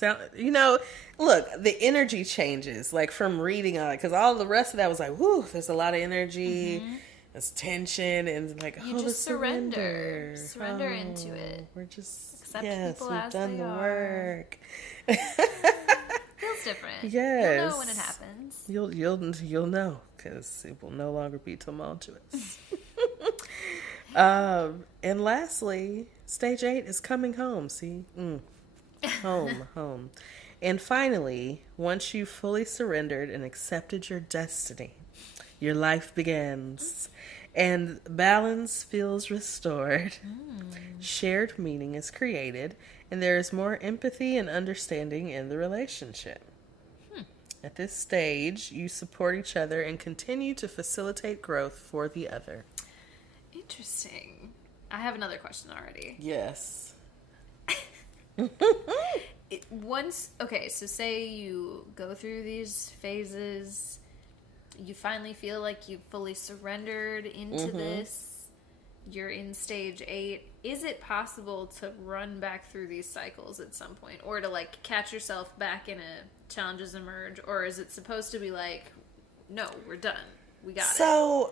look, the energy changes, like from reading on it, because all the rest of that was like, whoo, there's a lot of energy, there's tension, and like, you just surrender into it. We're just, accept people we've as done they the are. work. Feels different. Yes. You'll know when it happens. You'll know, because it will no longer be tumultuous. And lastly, stage 8 is coming home. See, home. And finally, once you've fully surrendered and accepted your destiny, your life begins, and balance feels restored. Shared meaning is created, and there is more empathy and understanding in the relationship. At this stage, you support each other and continue to facilitate growth for the other. Interesting. I have another question already. Yes. So say you go through these phases, you finally feel like you've fully surrendered into this, you're in stage 8. Is it possible to run back through these cycles at some point, or to like catch yourself back in a challenges emerge, or is it supposed to be like, no, we're done, we got it? So,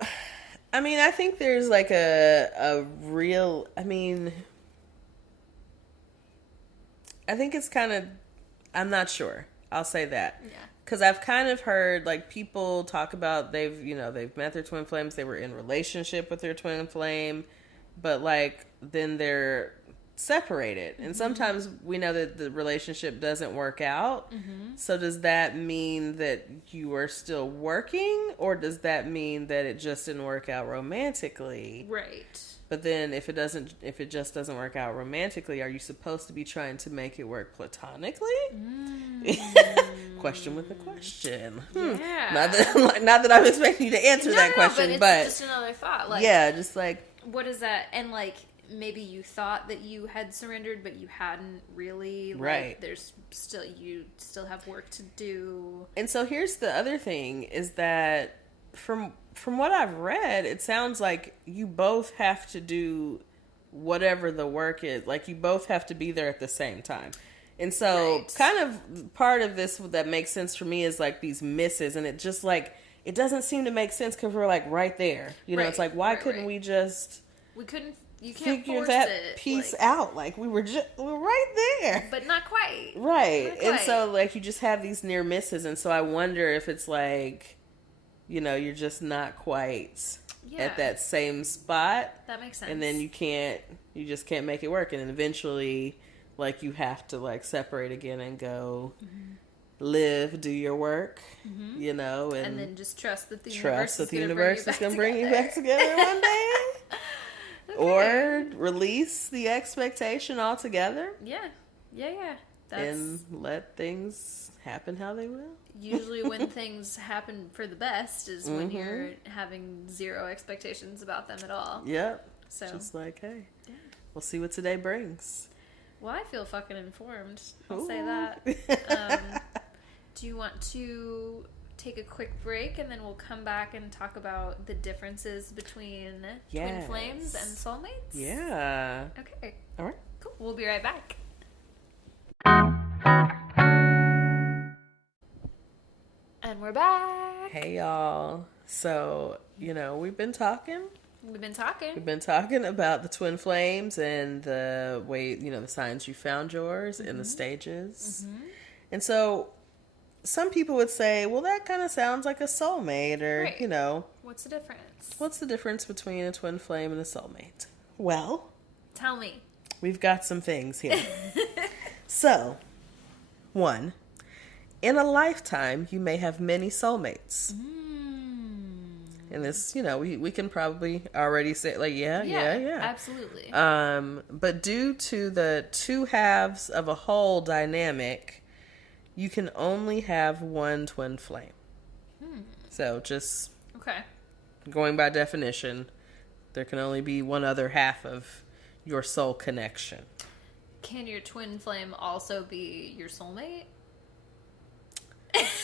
I mean, I think there's like a real, I think it's kind of, I'm not sure. I'll say that. Yeah. Because I've kind of heard like people talk about they've met their twin flames. They were in relationship with their twin flame, but like then they're separated. And sometimes we know that the relationship doesn't work out. So does that mean that you are still working, or does that mean that it just didn't work out romantically? Right. But then if it just doesn't work out romantically, are you supposed to be trying to make it work platonically? Question with a question. Yeah. Not that I'm expecting you to answer that question, but it's just another thought. Like, yeah, just like, what is that? And like, maybe you thought that you had surrendered, but you hadn't really. Like, right. You still have work to do. And so here's the other thing is that from what I've read, it sounds like you both have to do whatever the work is. Like, you both have to be there at the same time. And so kind of part of this that makes sense for me is like these misses, and it just like, it doesn't seem to make sense because we're like right there. You know, it's like, why couldn't we just... We couldn't... You can't figure force that it, piece out. Like, we're right there. But not quite. Right. Not quite. And so like you just have these near misses, and so I wonder if it's like, you know, you're just not quite at that same spot. That makes sense. And then you just can't make it work. And then eventually, like, you have to like separate again and go live, do your work, you know, and then just trust that the universe is going to bring you back together one day. Okay. Or release the expectation altogether. Yeah. And let things happen how they will. Usually when things happen for the best is when you're having zero expectations about them at all. Yep. So just like, hey, we'll see what today brings. Well, I feel fucking informed. I'll say that. Do you want to take a quick break and then we'll come back and talk about the differences between twin flames and soulmates? Yeah. Okay. All right. Cool. We'll be right back. And we're back. Hey, y'all. So, you know, we've been talking about the twin flames and the way, you know, the signs you found yours and the stages. And so some people would say, well, that kind of sounds like a soulmate, or, you know. What's the difference? What's the difference between a twin flame and a soulmate? Well, tell me. We've got some things here. So, 1, in a lifetime, you may have many soulmates. And this, you know, we can probably already say, like, yeah. Absolutely. But due to the two halves of a whole dynamic, you can only have one twin flame. So just going by definition, there can only be one other half of your soul connection. Can your twin flame also be your soulmate?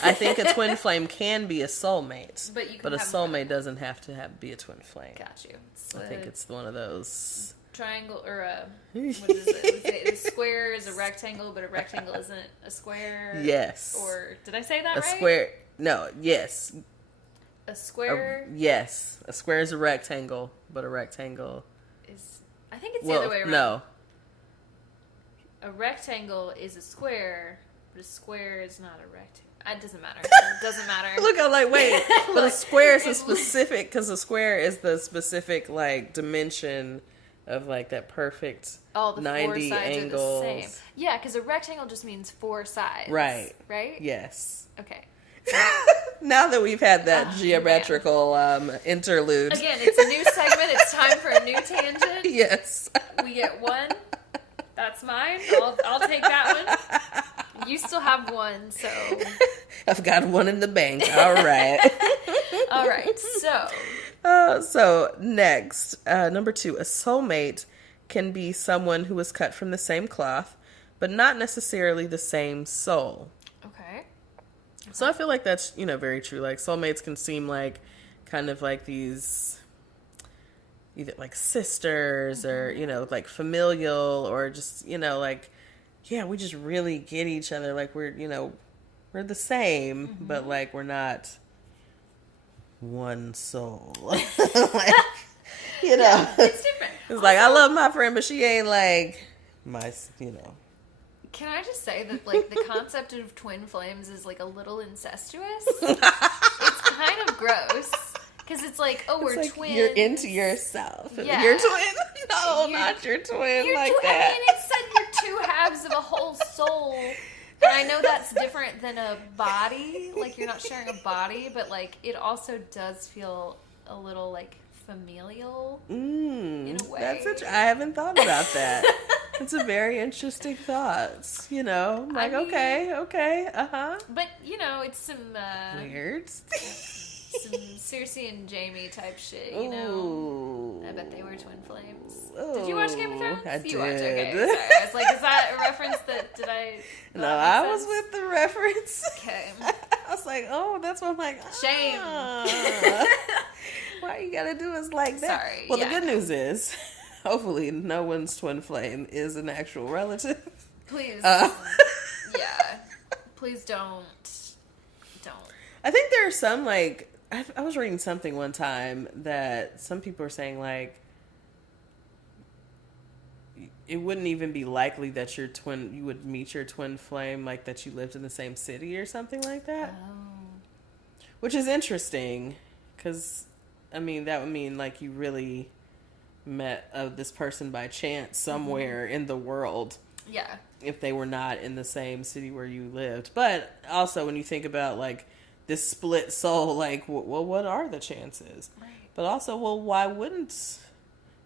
I think a twin flame can be a soulmate, but a soulmate doesn't have to be a twin flame. Got you. I think it's one of those triangle or a what is it? A square is a rectangle, but a rectangle isn't a square. Yes. Or did I say that right? A square. No. Yes. A square. Yes. A square is a rectangle, but a rectangle is. I think it's the other way around. No. A rectangle is a square, but a square is not a rectangle. It doesn't matter. It doesn't matter. Look, I'm like, wait. But a square is a specific, because a square is the specific, like, dimension of, like, that perfect all the 90 four sides angles. are the same. Yeah, because a rectangle just means four sides. Right. Right? Yes. Okay. Now that we've had that geometrical interlude. Again, it's a new segment. It's time for a new tangent. Yes. We get one. That's mine. I'll take that one. You still have one, so. I've got one in the bank. All right. All right. So next, number 2, a soulmate can be someone who was cut from the same cloth, but not necessarily the same soul. Okay. So I feel like that's, very true. Like soulmates can seem like kind of like these either like sisters or, like familial or just, like, yeah, we just really get each other. Like we're the same, but like we're not one soul. Like, Yeah, it's different. It's also, like, I love my friend, but she ain't like my, Can I just say that, like, the concept of twin flames is, like, a little incestuous? It's kind of gross. Because it's like, oh, we're like twins. You're into yourself. Yeah. You're twin. No, not your twin like that. I mean, it said you're two halves of a whole soul. And I know that's different than a body. Like, you're not sharing a body. But, like, it also does feel a little, like, familial in a way. I haven't thought about that. It's a very interesting thought. Like, I mean, okay, But, it's some... weird. Some Cersei and Jamie type shit, Ooh. I bet they were twin flames. Ooh. Did you watch Game of Thrones? I you did. Watched, okay, sorry. I was like, is that a reference that, did I... No, I was with the reference. Okay. I was like, oh, that's what I'm like, Shame. Why you gotta do us like that? Sorry. Well, the good news is, hopefully, no one's twin flame is an actual relative. Please. Yeah. Please don't. I think there are some, like, I was reading something one time that some people are saying, like, it wouldn't even be likely that you would meet your twin flame, like, that you lived in the same city or something like that. Oh. Which is interesting, because, I mean, that would mean, like, you really met this person by chance somewhere in the world. Yeah. If they were not in the same city where you lived. But also, when you think about, like, this split soul, like, well, what are the chances? Right. But also, well, why wouldn't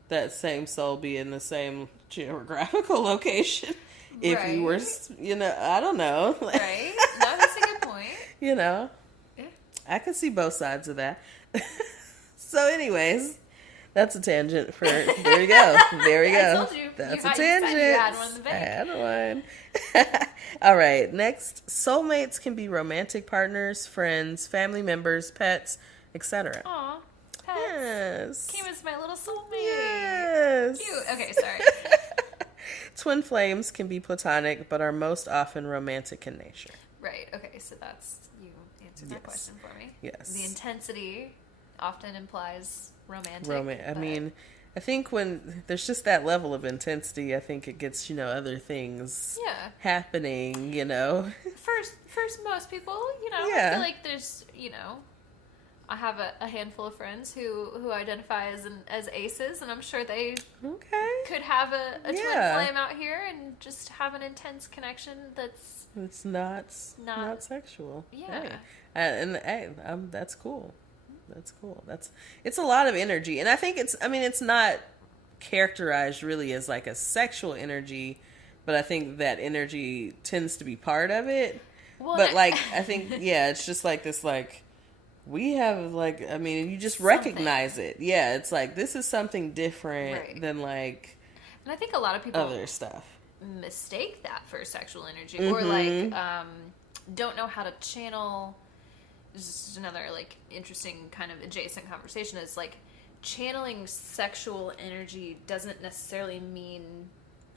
that same soul be in the same geographical location if you were, I don't know. Right. No, that's a good point. Yeah. I can see both sides of that. So anyways, that's a tangent for, there you go. There you go. I told you. That's you a tangent. You had one in the bank. I had one. All right. Next, soulmates can be romantic partners, friends, family members, pets, etc. Aw, pets. Yes. Came as my little soulmate. Yes. Cute. Okay, sorry. Twin flames can be platonic, but are most often romantic in nature. Right. Okay, so you answered that question for me. Yes. The intensity often implies romantic. I mean, I think when there's just that level of intensity, I think it gets, other things happening, First, most people, I feel like there's, I have a handful of friends who identify as aces, and I'm sure they could have a twin flame out here and just have an intense connection that's not sexual. Yeah. Hey. That's cool. That's cool. It's a lot of energy. And I think it's not characterized really as like a sexual energy, but I think that energy tends to be part of it. Well, but like, I think, it's just like this, like, we have like, you just recognize it. Yeah. It's like, this is something different than like, and I think a lot of people other stuff mistake that for sexual energy or like, don't know how to channel. This is just another like interesting kind of adjacent conversation. Is like channeling sexual energy doesn't necessarily mean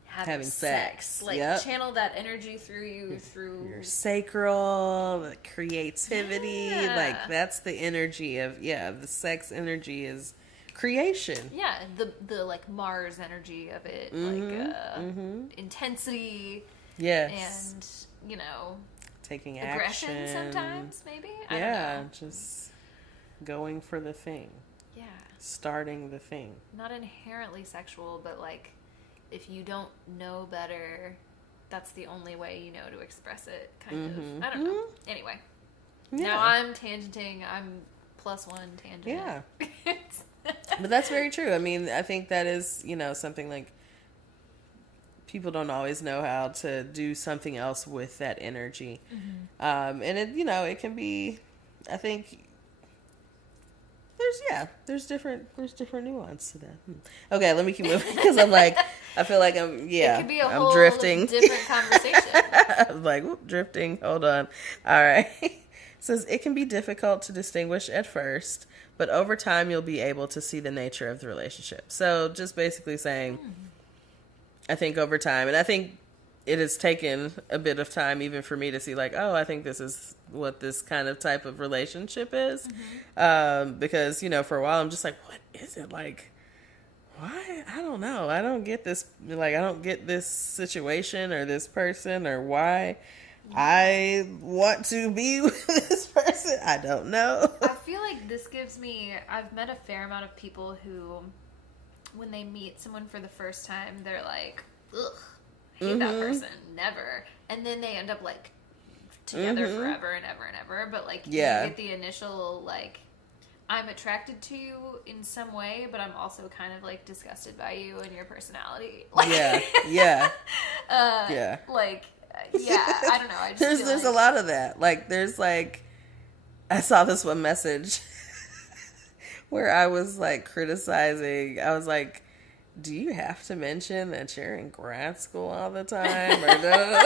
having sex. Like channel that energy through you, through your sacral, the creativity. Yeah. Like that's the energy of the sex energy is creation. Yeah, the like Mars energy of it, like intensity. Yes. And, you know, taking aggression action sometimes, maybe? I don't know. Just going for the thing. Yeah. Starting the thing. Not inherently sexual, but like, if you don't know better, that's the only way you know to express it, kind of. I don't know. Anyway. Yeah. Now I'm tangenting. I'm +1 tangent. Yeah. But that's very true. I mean, I think that is, you know, something like people don't always know how to do something else with that energy. And it, you know, it can be, I think there's different nuance to that. Okay, let me keep moving because I'm like, I feel like it could be a I'm whole drifting. different conversation. I'm like, drifting. Hold on. All right. It says it can be difficult to distinguish at first, but over time you'll be able to see the nature of the relationship. So just basically saying, I think over time, and I think it has taken a bit of time even for me to see like, oh, I think this is what this kind of type of relationship is. Because, you know, for a while I'm just like, what is it? Like, why? I don't know. I don't get this. Like, I don't get this situation or this person or why I want to be with this person. I don't know. I feel like this gives me, I've met a fair amount of people who, when they meet someone for the first time, they're like, ugh, I hate that person, never. And then they end up like together forever and ever and ever. But like, you get the initial like, I'm attracted to you in some way, but I'm also kind of like disgusted by you and your personality. Like, yeah. Like, I don't know. I just there's a lot of that. Like, there's like, I saw this one message where I was like criticizing. I was like, do you have to mention that you're in grad school all the time? Or no?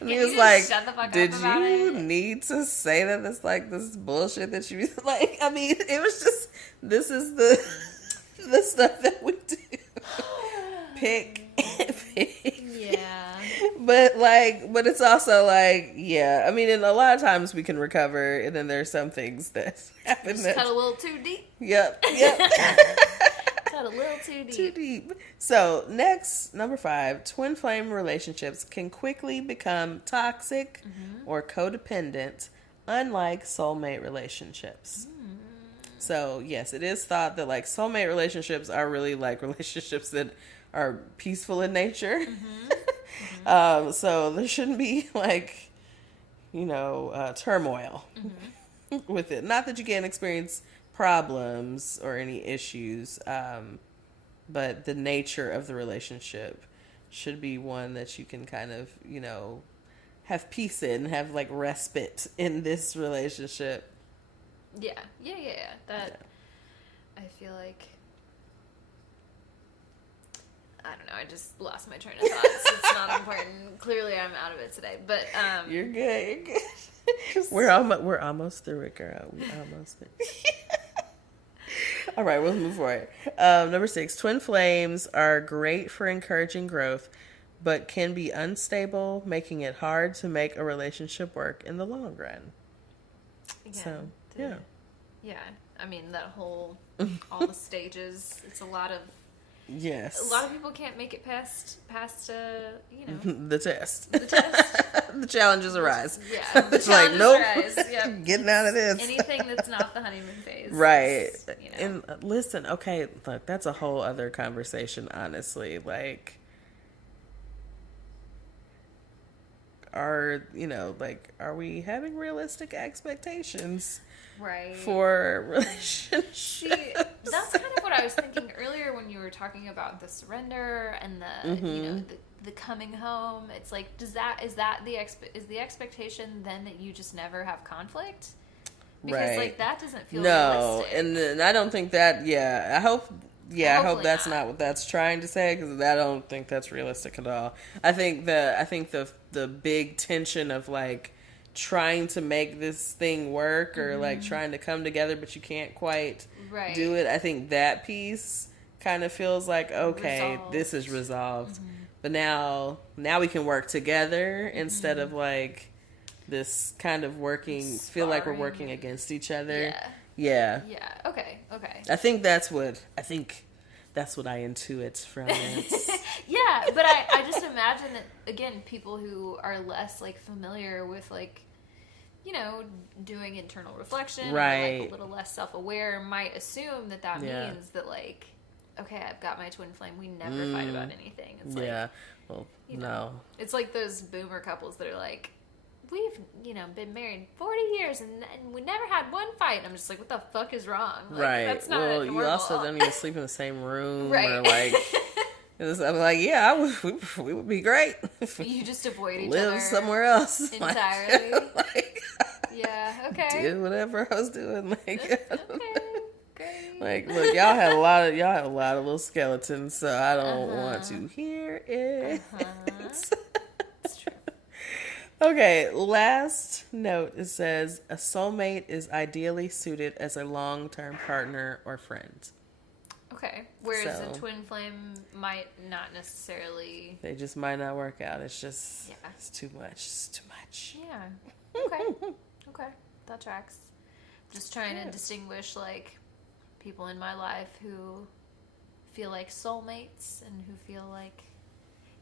And he was like, did you need to say that? That's like this bullshit that you like. I mean, it was just, this is the stuff that we do. Pick. Yeah. But it's also like, I mean, and a lot of times we can recover, and then there's some things that happen just that cut a little too deep. Yep. Cut a little too deep. So next, number 5, twin flame relationships can quickly become toxic or codependent, unlike soulmate relationships. So yes, it is thought that like soulmate relationships are really like relationships that are peaceful in nature. So there shouldn't be like, you know, turmoil with it. Not that you can't experience problems or any issues, but the nature of the relationship should be one that you can kind of, you know, have peace in, have like respite in this relationship. I feel like, I don't know, I just lost my train of thought, so it's not important. Clearly I'm out of it today, but You're good. We're almost through it, girl. We're almost there. All right, we'll move forward. Number 6, twin flames are great for encouraging growth, but can be unstable, making it hard to make a relationship work in the long run. Yeah. I mean, that whole, all the stages, it's a lot of, yes. A lot of people can't make it past you know. The test. The challenges arise. Yeah. The it's like, nope. Arise. Yep. Getting out of this. Anything that's not the honeymoon phase. Right. You know. And listen, okay, look, that's a whole other conversation, honestly. Like, are we having realistic expectations? Right. For relationships? See, that's kind of what I was thinking earlier when you were talking about the surrender and the, you know, the coming home. It's like, is the expectation then that you just never have conflict? Because like that doesn't feel realistic. And I don't think that. I hope that's not what that's trying to say, because I don't think that's realistic at all. I think the the big tension of like trying to make this thing work or like trying to come together, but you can't quite do it. I think that piece kind of feels like, okay, this is resolved. But now we can work together instead of like this kind of feel like we're working against each other. Yeah. Okay. I think that's what I intuit from it. Yeah, but I just imagine that, again, people who are less like familiar with like, you know, doing internal reflection, or like a little less self-aware, might assume that means that like, okay, I've got my twin flame. We never fight about anything. It's like, well, you know, it's like those boomer couples that are like, we've, you know, been married 40 years and we never had one fight. I'm just like, what the fuck is wrong? Like, that's not normal. You also don't even sleep in the same room. Or like, I'm like, yeah, we would be great if you just avoid each live other somewhere else entirely. Okay. Did whatever I was doing. Like, okay. Great. Like, look, y'all have a lot of little skeletons, so I don't want to hear it. It's true. Okay, last note, it says, a soulmate is ideally suited as a long-term partner or friend. Okay, whereas a twin flame might not necessarily... They just might not work out. It's just, it's too much. It's too much. Yeah. Okay, that tracks. Just trying to distinguish, like, people in my life who feel like soulmates and who feel like...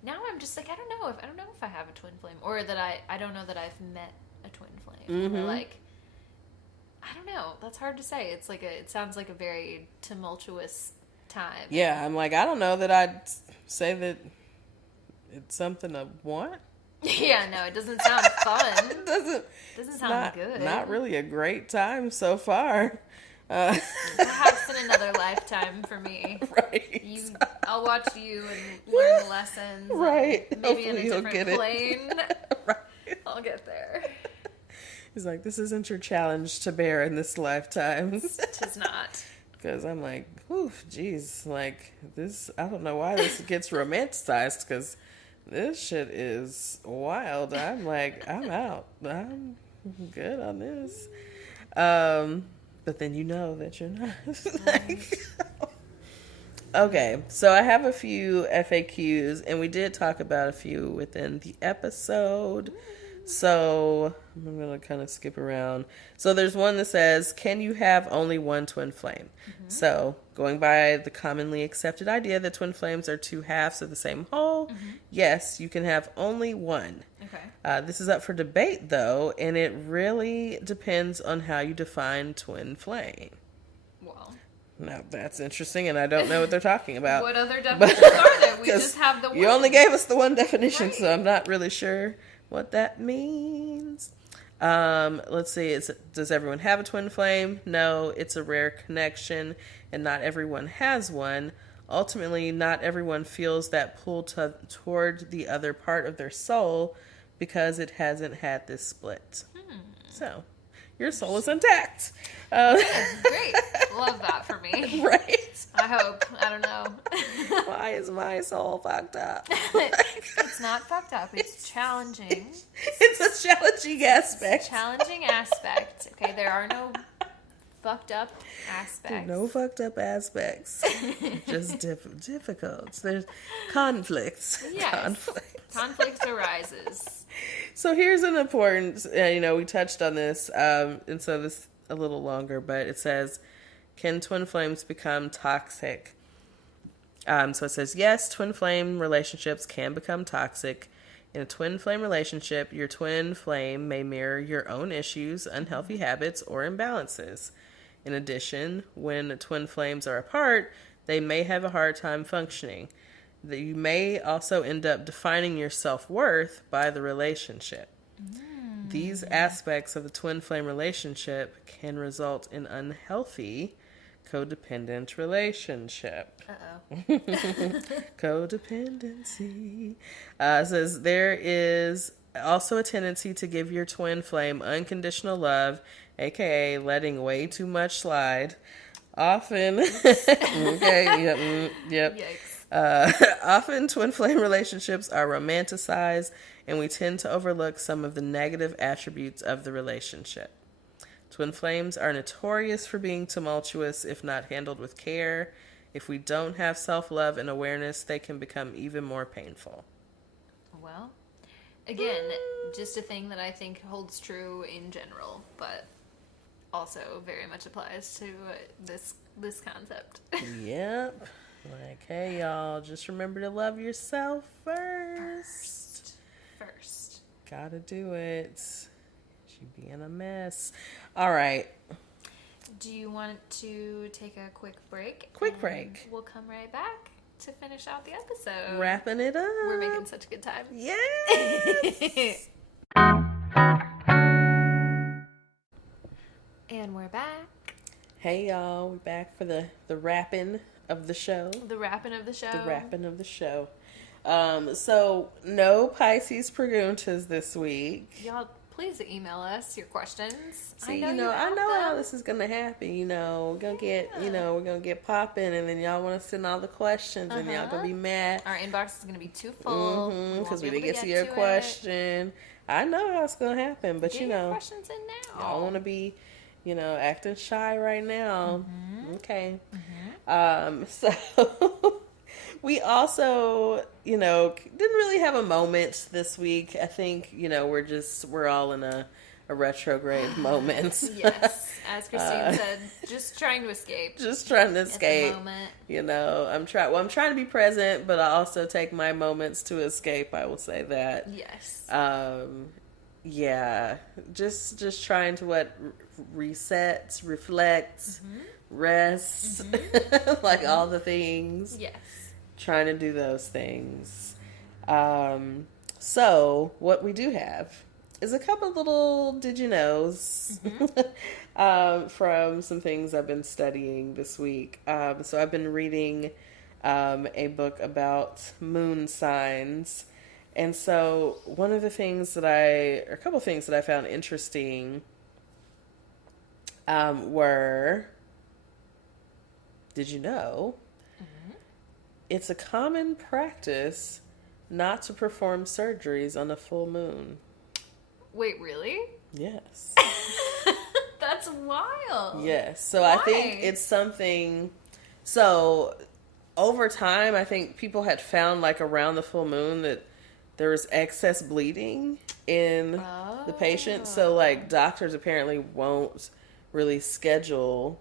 Now I'm just like, I don't know if I have a twin flame, or that I don't know that I've met a twin flame. Or like, I don't know. That's hard to say. It's like it sounds like a very tumultuous time. Yeah, I'm like, I don't know that I'd say that it's something I want. Yeah, no, it doesn't sound fun. It doesn't sound good. Not really a great time so far. Perhaps in another lifetime for me. Right. I'll watch you and learn the lessons. Right. Maybe Hopefully in a different plane. Right. I'll get there. He's like, this isn't your challenge to bear in this lifetime. Tis not. Because I'm like, oof, geez, like this, I don't know why this gets romanticized, because this shit is wild. I'm like, I'm out. I'm good on this. But then you know that you're not. Okay, so I have a few FAQs, and we did talk about a few within the episode. So I'm going to kind of skip around. So there's one that says, can you have only one twin flame? So going by the commonly accepted idea that twin flames are two halves of the same whole, yes, you can have only one. Okay. This is up for debate, though, and it really depends on how you define twin flame. Well, now that's interesting, and I don't know what they're talking about. What other definitions are there? We just have the one. You only gave us the one definition, so I'm not really sure what that means. Let's see. Does everyone have a twin flame? No, it's a rare connection, and not everyone has one. Ultimately, not everyone feels that pull toward the other part of their soul because it hasn't had this split. So, your soul is intact. Great. Love that for me. Right? I hope. I don't know. Why is my soul fucked up? It's not fucked up. It's challenging. It's a challenging aspect. It's a challenging aspect. Okay, there are no fucked up aspects. No fucked up aspects. Just difficult. There's conflicts. Yes. Conflict arises. So here's an important, we touched on this, and so this a little longer, but it says, can twin flames become toxic? So it says, yes, twin flame relationships can become toxic. In a twin flame relationship, your twin flame may mirror your own issues, unhealthy habits, or imbalances. In addition, when twin flames are apart, they may have a hard time functioning. You may also end up defining your self-worth by the relationship. These aspects of the twin flame relationship can result in unhealthy codependent relationship. Codependency. Says there is also a tendency to give your twin flame unconditional love, aka letting way too much slide. Often, okay, yep. Yikes. Often twin flame relationships are romanticized and we tend to overlook some of the negative attributes of the relationship. Twin flames are notorious for being tumultuous if not handled with care. If we don't have self-love and awareness, they can become even more painful. Well, again, just a thing that I think holds true in general, but also very much applies to this concept. Yep. Like, hey, y'all, just remember to love yourself first. Gotta do it. You being a mess. All right. Do you want to take a quick break? Quick break. We'll come right back to finish out the episode. Wrapping it up. We're making such a good time. Yes. And we're back. Hey, y'all. We're back for the wrapping of the show. The wrapping of the show. The wrapping of the show. So, no Pisces Preguntas this week. Y'all, please email us your questions. See, I know how this is gonna happen. We're gonna get popping, and then y'all want to send all the questions, and y'all gonna be mad. Our inbox is gonna be too full because we didn't get to your question. I know how it's gonna happen, but get your questions in now. Y'all want to be, acting shy right now. Mm-hmm. Okay. Mm-hmm. So. We also, didn't really have a moment this week. I think, we're all in a retrograde moment. Yes, as Christine said, just trying to escape. Just trying to escape. At the moment. I'm trying to be present, but I also take my moments to escape. I will say that. Yes. Yeah, just trying to reset, reflect, rest, like all the things. Yes. Trying to do those things. So what we do have is a couple little did you knows from some things I've been studying this week. So I've been reading a book about moon signs. And so a couple things that I found interesting were, did you know? It's a common practice not to perform surgeries on a full moon. Wait, really? Yes. That's wild. Yes. So Why? I think it's something. So over time, I think people had found, like, around the full moon that there was excess bleeding in the patient. So, like, doctors apparently won't really schedule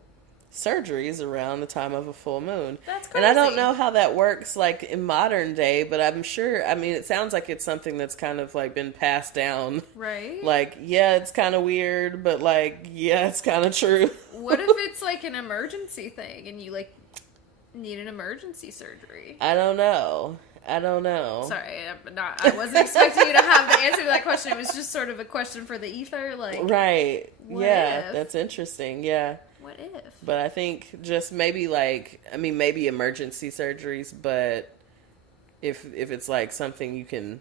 surgeries around the time of a full moon. That's crazy. And I don't know how that works, like, in modern day, but I'm sure, it sounds like it's something that's kind of, like, been passed down. Right? Like, yeah, it's kind of weird, but, like, yeah, it's kind of true. What if it's, like, an emergency thing and you, like, need an emergency surgery? I don't know. Sorry, I wasn't expecting you to have the answer to that question. It was just sort of a question for the ether, like... Right. Yeah, if? that's interesting, yeah. What if? But I think just maybe, like, maybe emergency surgeries, but if it's, like, something you can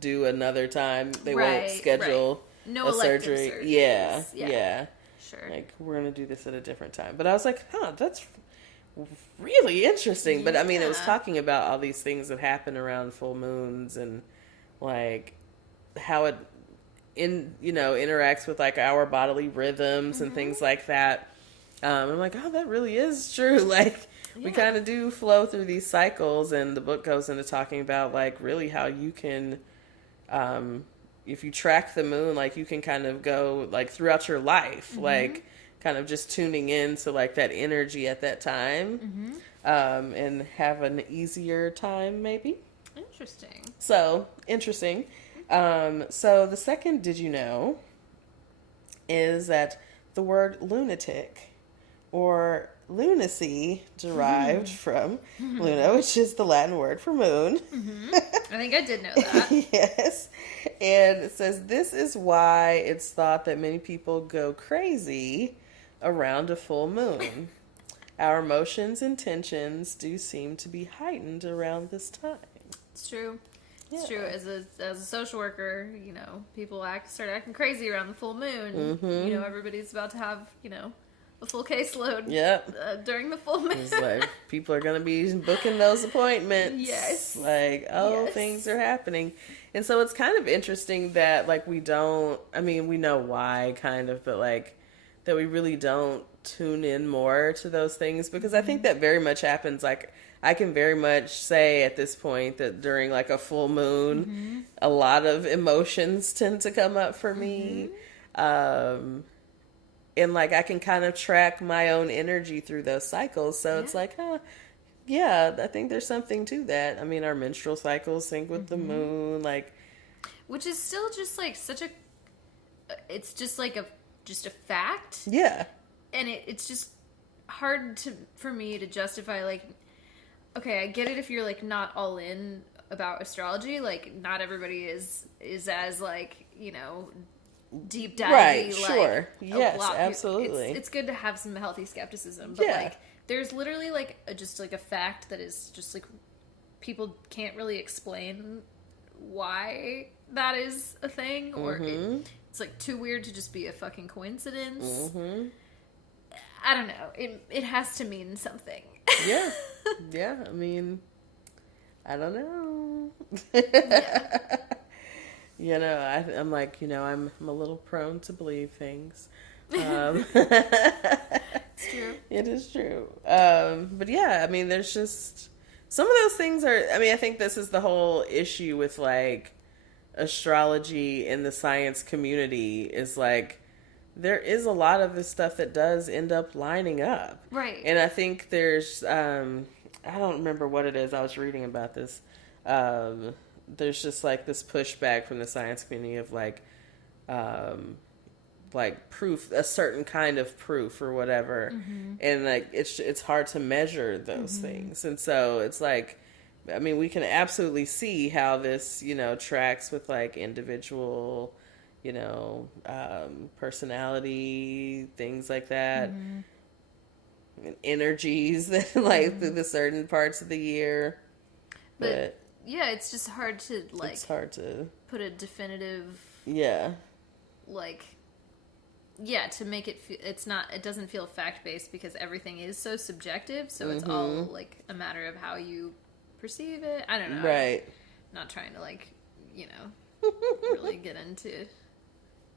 do another time, they won't schedule a surgery. Surgeries. Yeah. Sure. Like, we're going to do this at a different time. But I was like, that's really interesting. Yeah. But, it was talking about all these things that happen around full moons and, like, how it, interacts with, like, our bodily rhythms and things like that. I'm like, oh, that really is true. Like, we kind of do flow through these cycles, and the book goes into talking about, like, really how you can, if you track the moon, like, you can kind of go, like, throughout your life, like, kind of just tuning in to, like, that energy at that time, and have an easier time, maybe. Interesting. So, interesting. So the second did you know is that the word lunatic or lunacy derived from luna, which is the Latin word for moon. I think I did know that. Yes. And it says this is why it's thought that many people go crazy around a full moon. Our emotions and tensions do seem to be heightened around this time. It's true. It's true. As a social worker, people start acting crazy around the full moon. Everybody's about to have, a full caseload. Yep. During the full moon. It's like people are gonna be booking those appointments. Yes. Like, oh, Yes. things are happening. And so it's kind of interesting that like we don't, I mean, we know why kind of, but like that we really don't tune in more to those things, because I think that very much happens. Like I can very much say at this point that during like a full moon, a lot of emotions tend to come up for me. And like I can kind of track my own energy through those cycles. So it's like, yeah, I think there's something to that. I mean, our menstrual cycles sync with the moon, like, which is still just like it's just like just a fact. Yeah. And it's just hard for me to justify, like, okay, I get it if you're like not all in about astrology, like not everybody is as like, you know, deep divey, right, like, sure, yes, lot. absolutely. It's good to have some healthy skepticism, but like there's literally like just like a fact that is just like people can't really explain why that is a thing, or it's like too weird to just be a fucking coincidence. I don't know. It has to mean something. Yeah. I mean, I don't know. You know, I'm like, you know, I'm a little prone to believe things. It's true. It is true. But yeah, I mean, there's just some of those things are, I mean, I think this is the whole issue with like astrology in the science community is like, there is a lot of this stuff that does end up lining up. Right. And I think there's, I don't remember what it is. I was reading about this. There's just like this pushback from the science community of like proof, a certain kind of proof or whatever. And like, it's hard to measure those things. And so it's like, I mean, we can absolutely see how this, you know, tracks with like individual, you know, personality, things like that, and energies that like through the certain parts of the year. But yeah, it's just hard to like. It's hard to put a definitive. Yeah. Like. Yeah, to make it it doesn't feel fact-based because everything is so subjective, so it's all like a matter of how you perceive it. I don't know. Right. I'm not trying to like, you know, really get into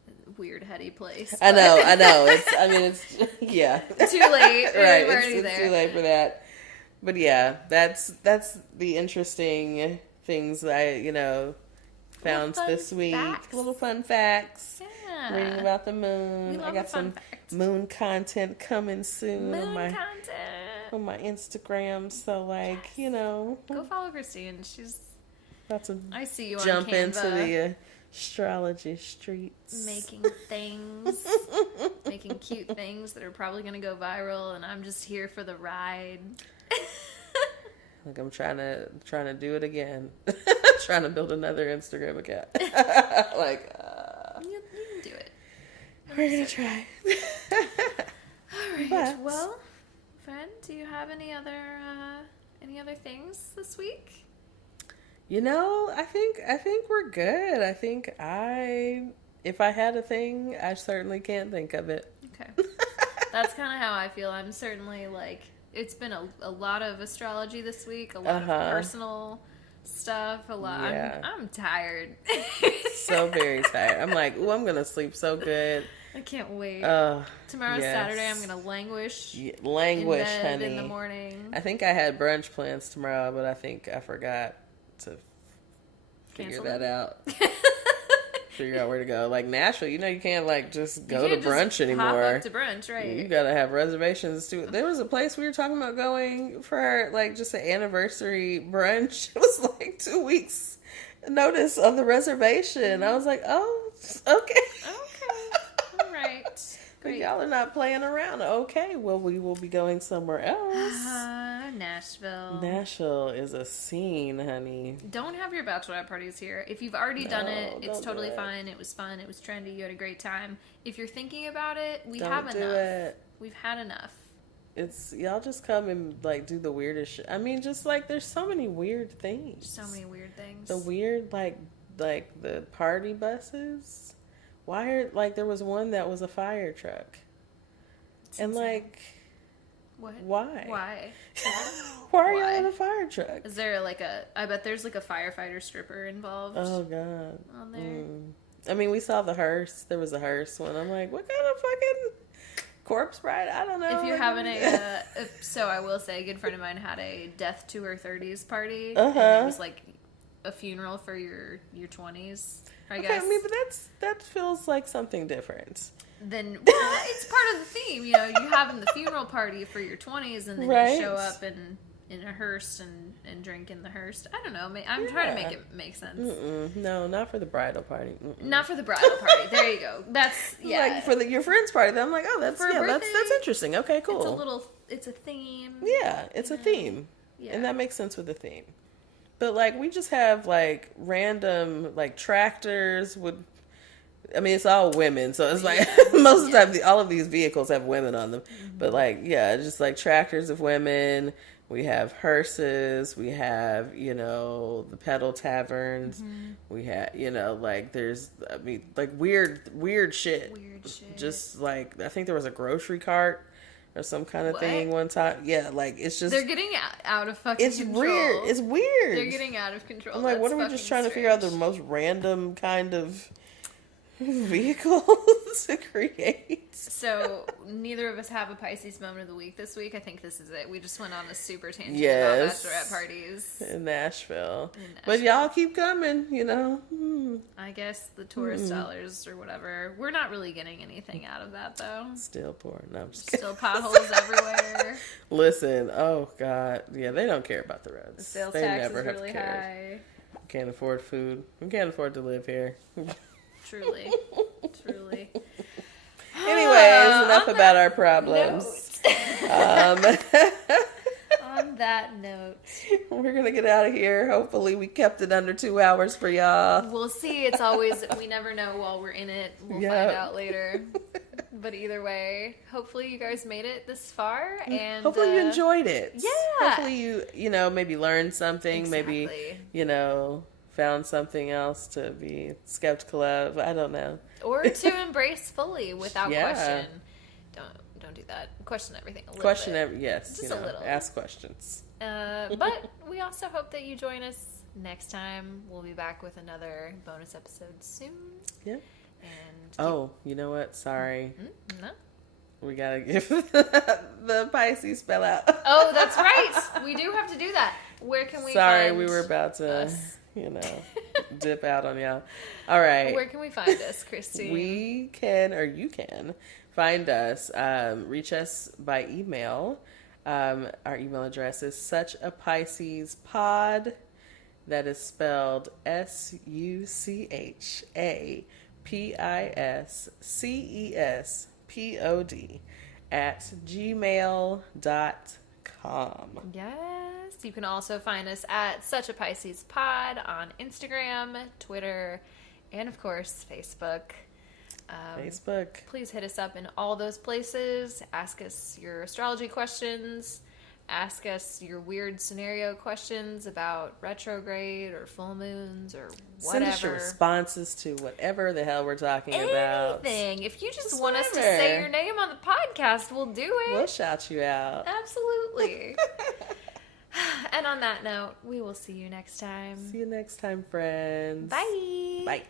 a weird heady place. I know. It's yeah. Too late. Right. We're already It's there. too late for that. But yeah, that's the interesting things that I, you know, found this week. Facts. Little fun facts. Yeah. Reading about the moon. We love I got some facts. moon content coming soon Moon on my Instagram. So like, you know, go follow Christine. She's about to I see you jump on Canva, into the astrology streets, making things, making cute things that are probably going to go viral, and I'm just here for the ride. Like I'm trying to do it again. Trying to build another Instagram account. Like You can do it. we're gonna try. All right. But- Well, friend, do you have any other things this week? You know, I think we're good. I think if I had a thing, I certainly can't think of it. Okay. That's kind of how I feel. I'm certainly like, it's been a lot of astrology this week, a lot of personal stuff, a lot. Yeah. I'm tired. So very tired. I'm like, ooh, I'm gonna sleep so good. I can't wait. yes. Tomorrow's Saturday. I'm gonna languish. Languish, in bed honey. in the morning. I think I had brunch plans tomorrow, but I think I forgot to figure that out. Figure out where to go. Like Nashville, you know, you can't like just go to brunch anymore. Pop up to brunch, right? You gotta have reservations too. There was a place we were talking about going for like just an anniversary brunch. It was like 2 weeks notice of the reservation. I was like, oh, okay. All right. Great. Y'all are not playing around. Okay, well, we will be going somewhere else. Nashville. Nashville is a scene, honey. Don't have your bachelorette parties here. If you've already done it, it's don't totally do it. fine. It was fun. It was trendy. You had a great time. If you're thinking about it, we Don't have do enough. it. We've had enough. It's y'all just come and like do the weirdest shit. I mean, just like there's so many weird things. So many weird things. The weird like the party buses. Why are like there was one that was a fire truck. And insane. like, What? why? Why? Why are y'all in a fire truck? Is there like I bet there's like a firefighter stripper involved. Oh God. On there. I mean, we saw the hearse. There was a hearse one. I'm like, what kind of fucking corpse bride? I don't know. If you're having so I will say, a good friend of mine had a death to her 30s party. Uh-huh. And it was like a funeral for your 20s, I guess. I mean, but that feels like something different. Then it's part of the theme, you know. You having the funeral party for your 20s, and then you show up in a hearse and drink in the hearse. I don't know. I'm trying to make it make sense. No, not for the bridal party. Not for the bridal party. There you go. That's like for your friend's party. Then I'm like, oh, that's that's interesting. Okay, cool. It's a theme. Yeah, it's a theme, and that makes sense with the theme. But like, we just have like random like tractors with. I mean, it's all women, so it's like most of the time, all of these vehicles have women on them. But like, just like tractors of women. We have hearses. We have, the pedal taverns. We have, like there's, I mean, like weird shit. Weird shit. Just like, I think there was a grocery cart or some kind of thing one time. Yeah, like it's just. They're getting out of fucking control. Weird. It's weird. They're getting out of control. I'm like, what are we just trying to figure out the most random kind of vehicle to create? So neither of us have a Pisces moment of the week this week. I think this is it. We just went on a super tangent about bachelorette parties in Nashville. But y'all keep coming, I guess the tourist dollars or whatever. We're not really getting anything out of that though. Still poor. No, I'm just kidding. Still potholes everywhere. Listen, oh God. Yeah, they don't care about the roads. The sales they tax never is have really cared. high. Can't afford food. We can't afford to live here. Truly. Anyways, enough about our problems. On that note, we're gonna get out of here. Hopefully we kept it under 2 hours for y'all. We'll see. It's always, we never know while we're in it. We'll find out later. But either way, hopefully you guys made it this far, and hopefully you enjoyed it. Yeah. Hopefully you maybe learned something. Exactly. Maybe found something else to be skeptical of. I don't know. Or to embrace fully without question. Don't do that. Question everything a little bit. Yes. Just a little. Ask questions. But we also hope that you join us next time. We'll be back with another bonus episode soon. Yeah. And you know what? Sorry. No. We gotta give the Pisces spell out. Oh, that's right. We do have to do that. Where can we find we were about to, dip out on y'all. All right. Where can we find us, Christine? You can find us. Reach us by email. Our email address is suchapiscespod. That is spelled SUCHAPISCESPOD @gmail.com. Yes. You can also find us at Such a Pisces Pod on Instagram, Twitter, and of course, Facebook. Please hit us up in all those places. Ask us your astrology questions. Ask us your weird scenario questions about retrograde or full moons or whatever. Send us your responses to whatever the hell we're talking about. Anything. If you just want us to say your name on the podcast, we'll do it. We'll shout you out. Absolutely. And on that note, we will see you next time. See you next time, friends. Bye. Bye.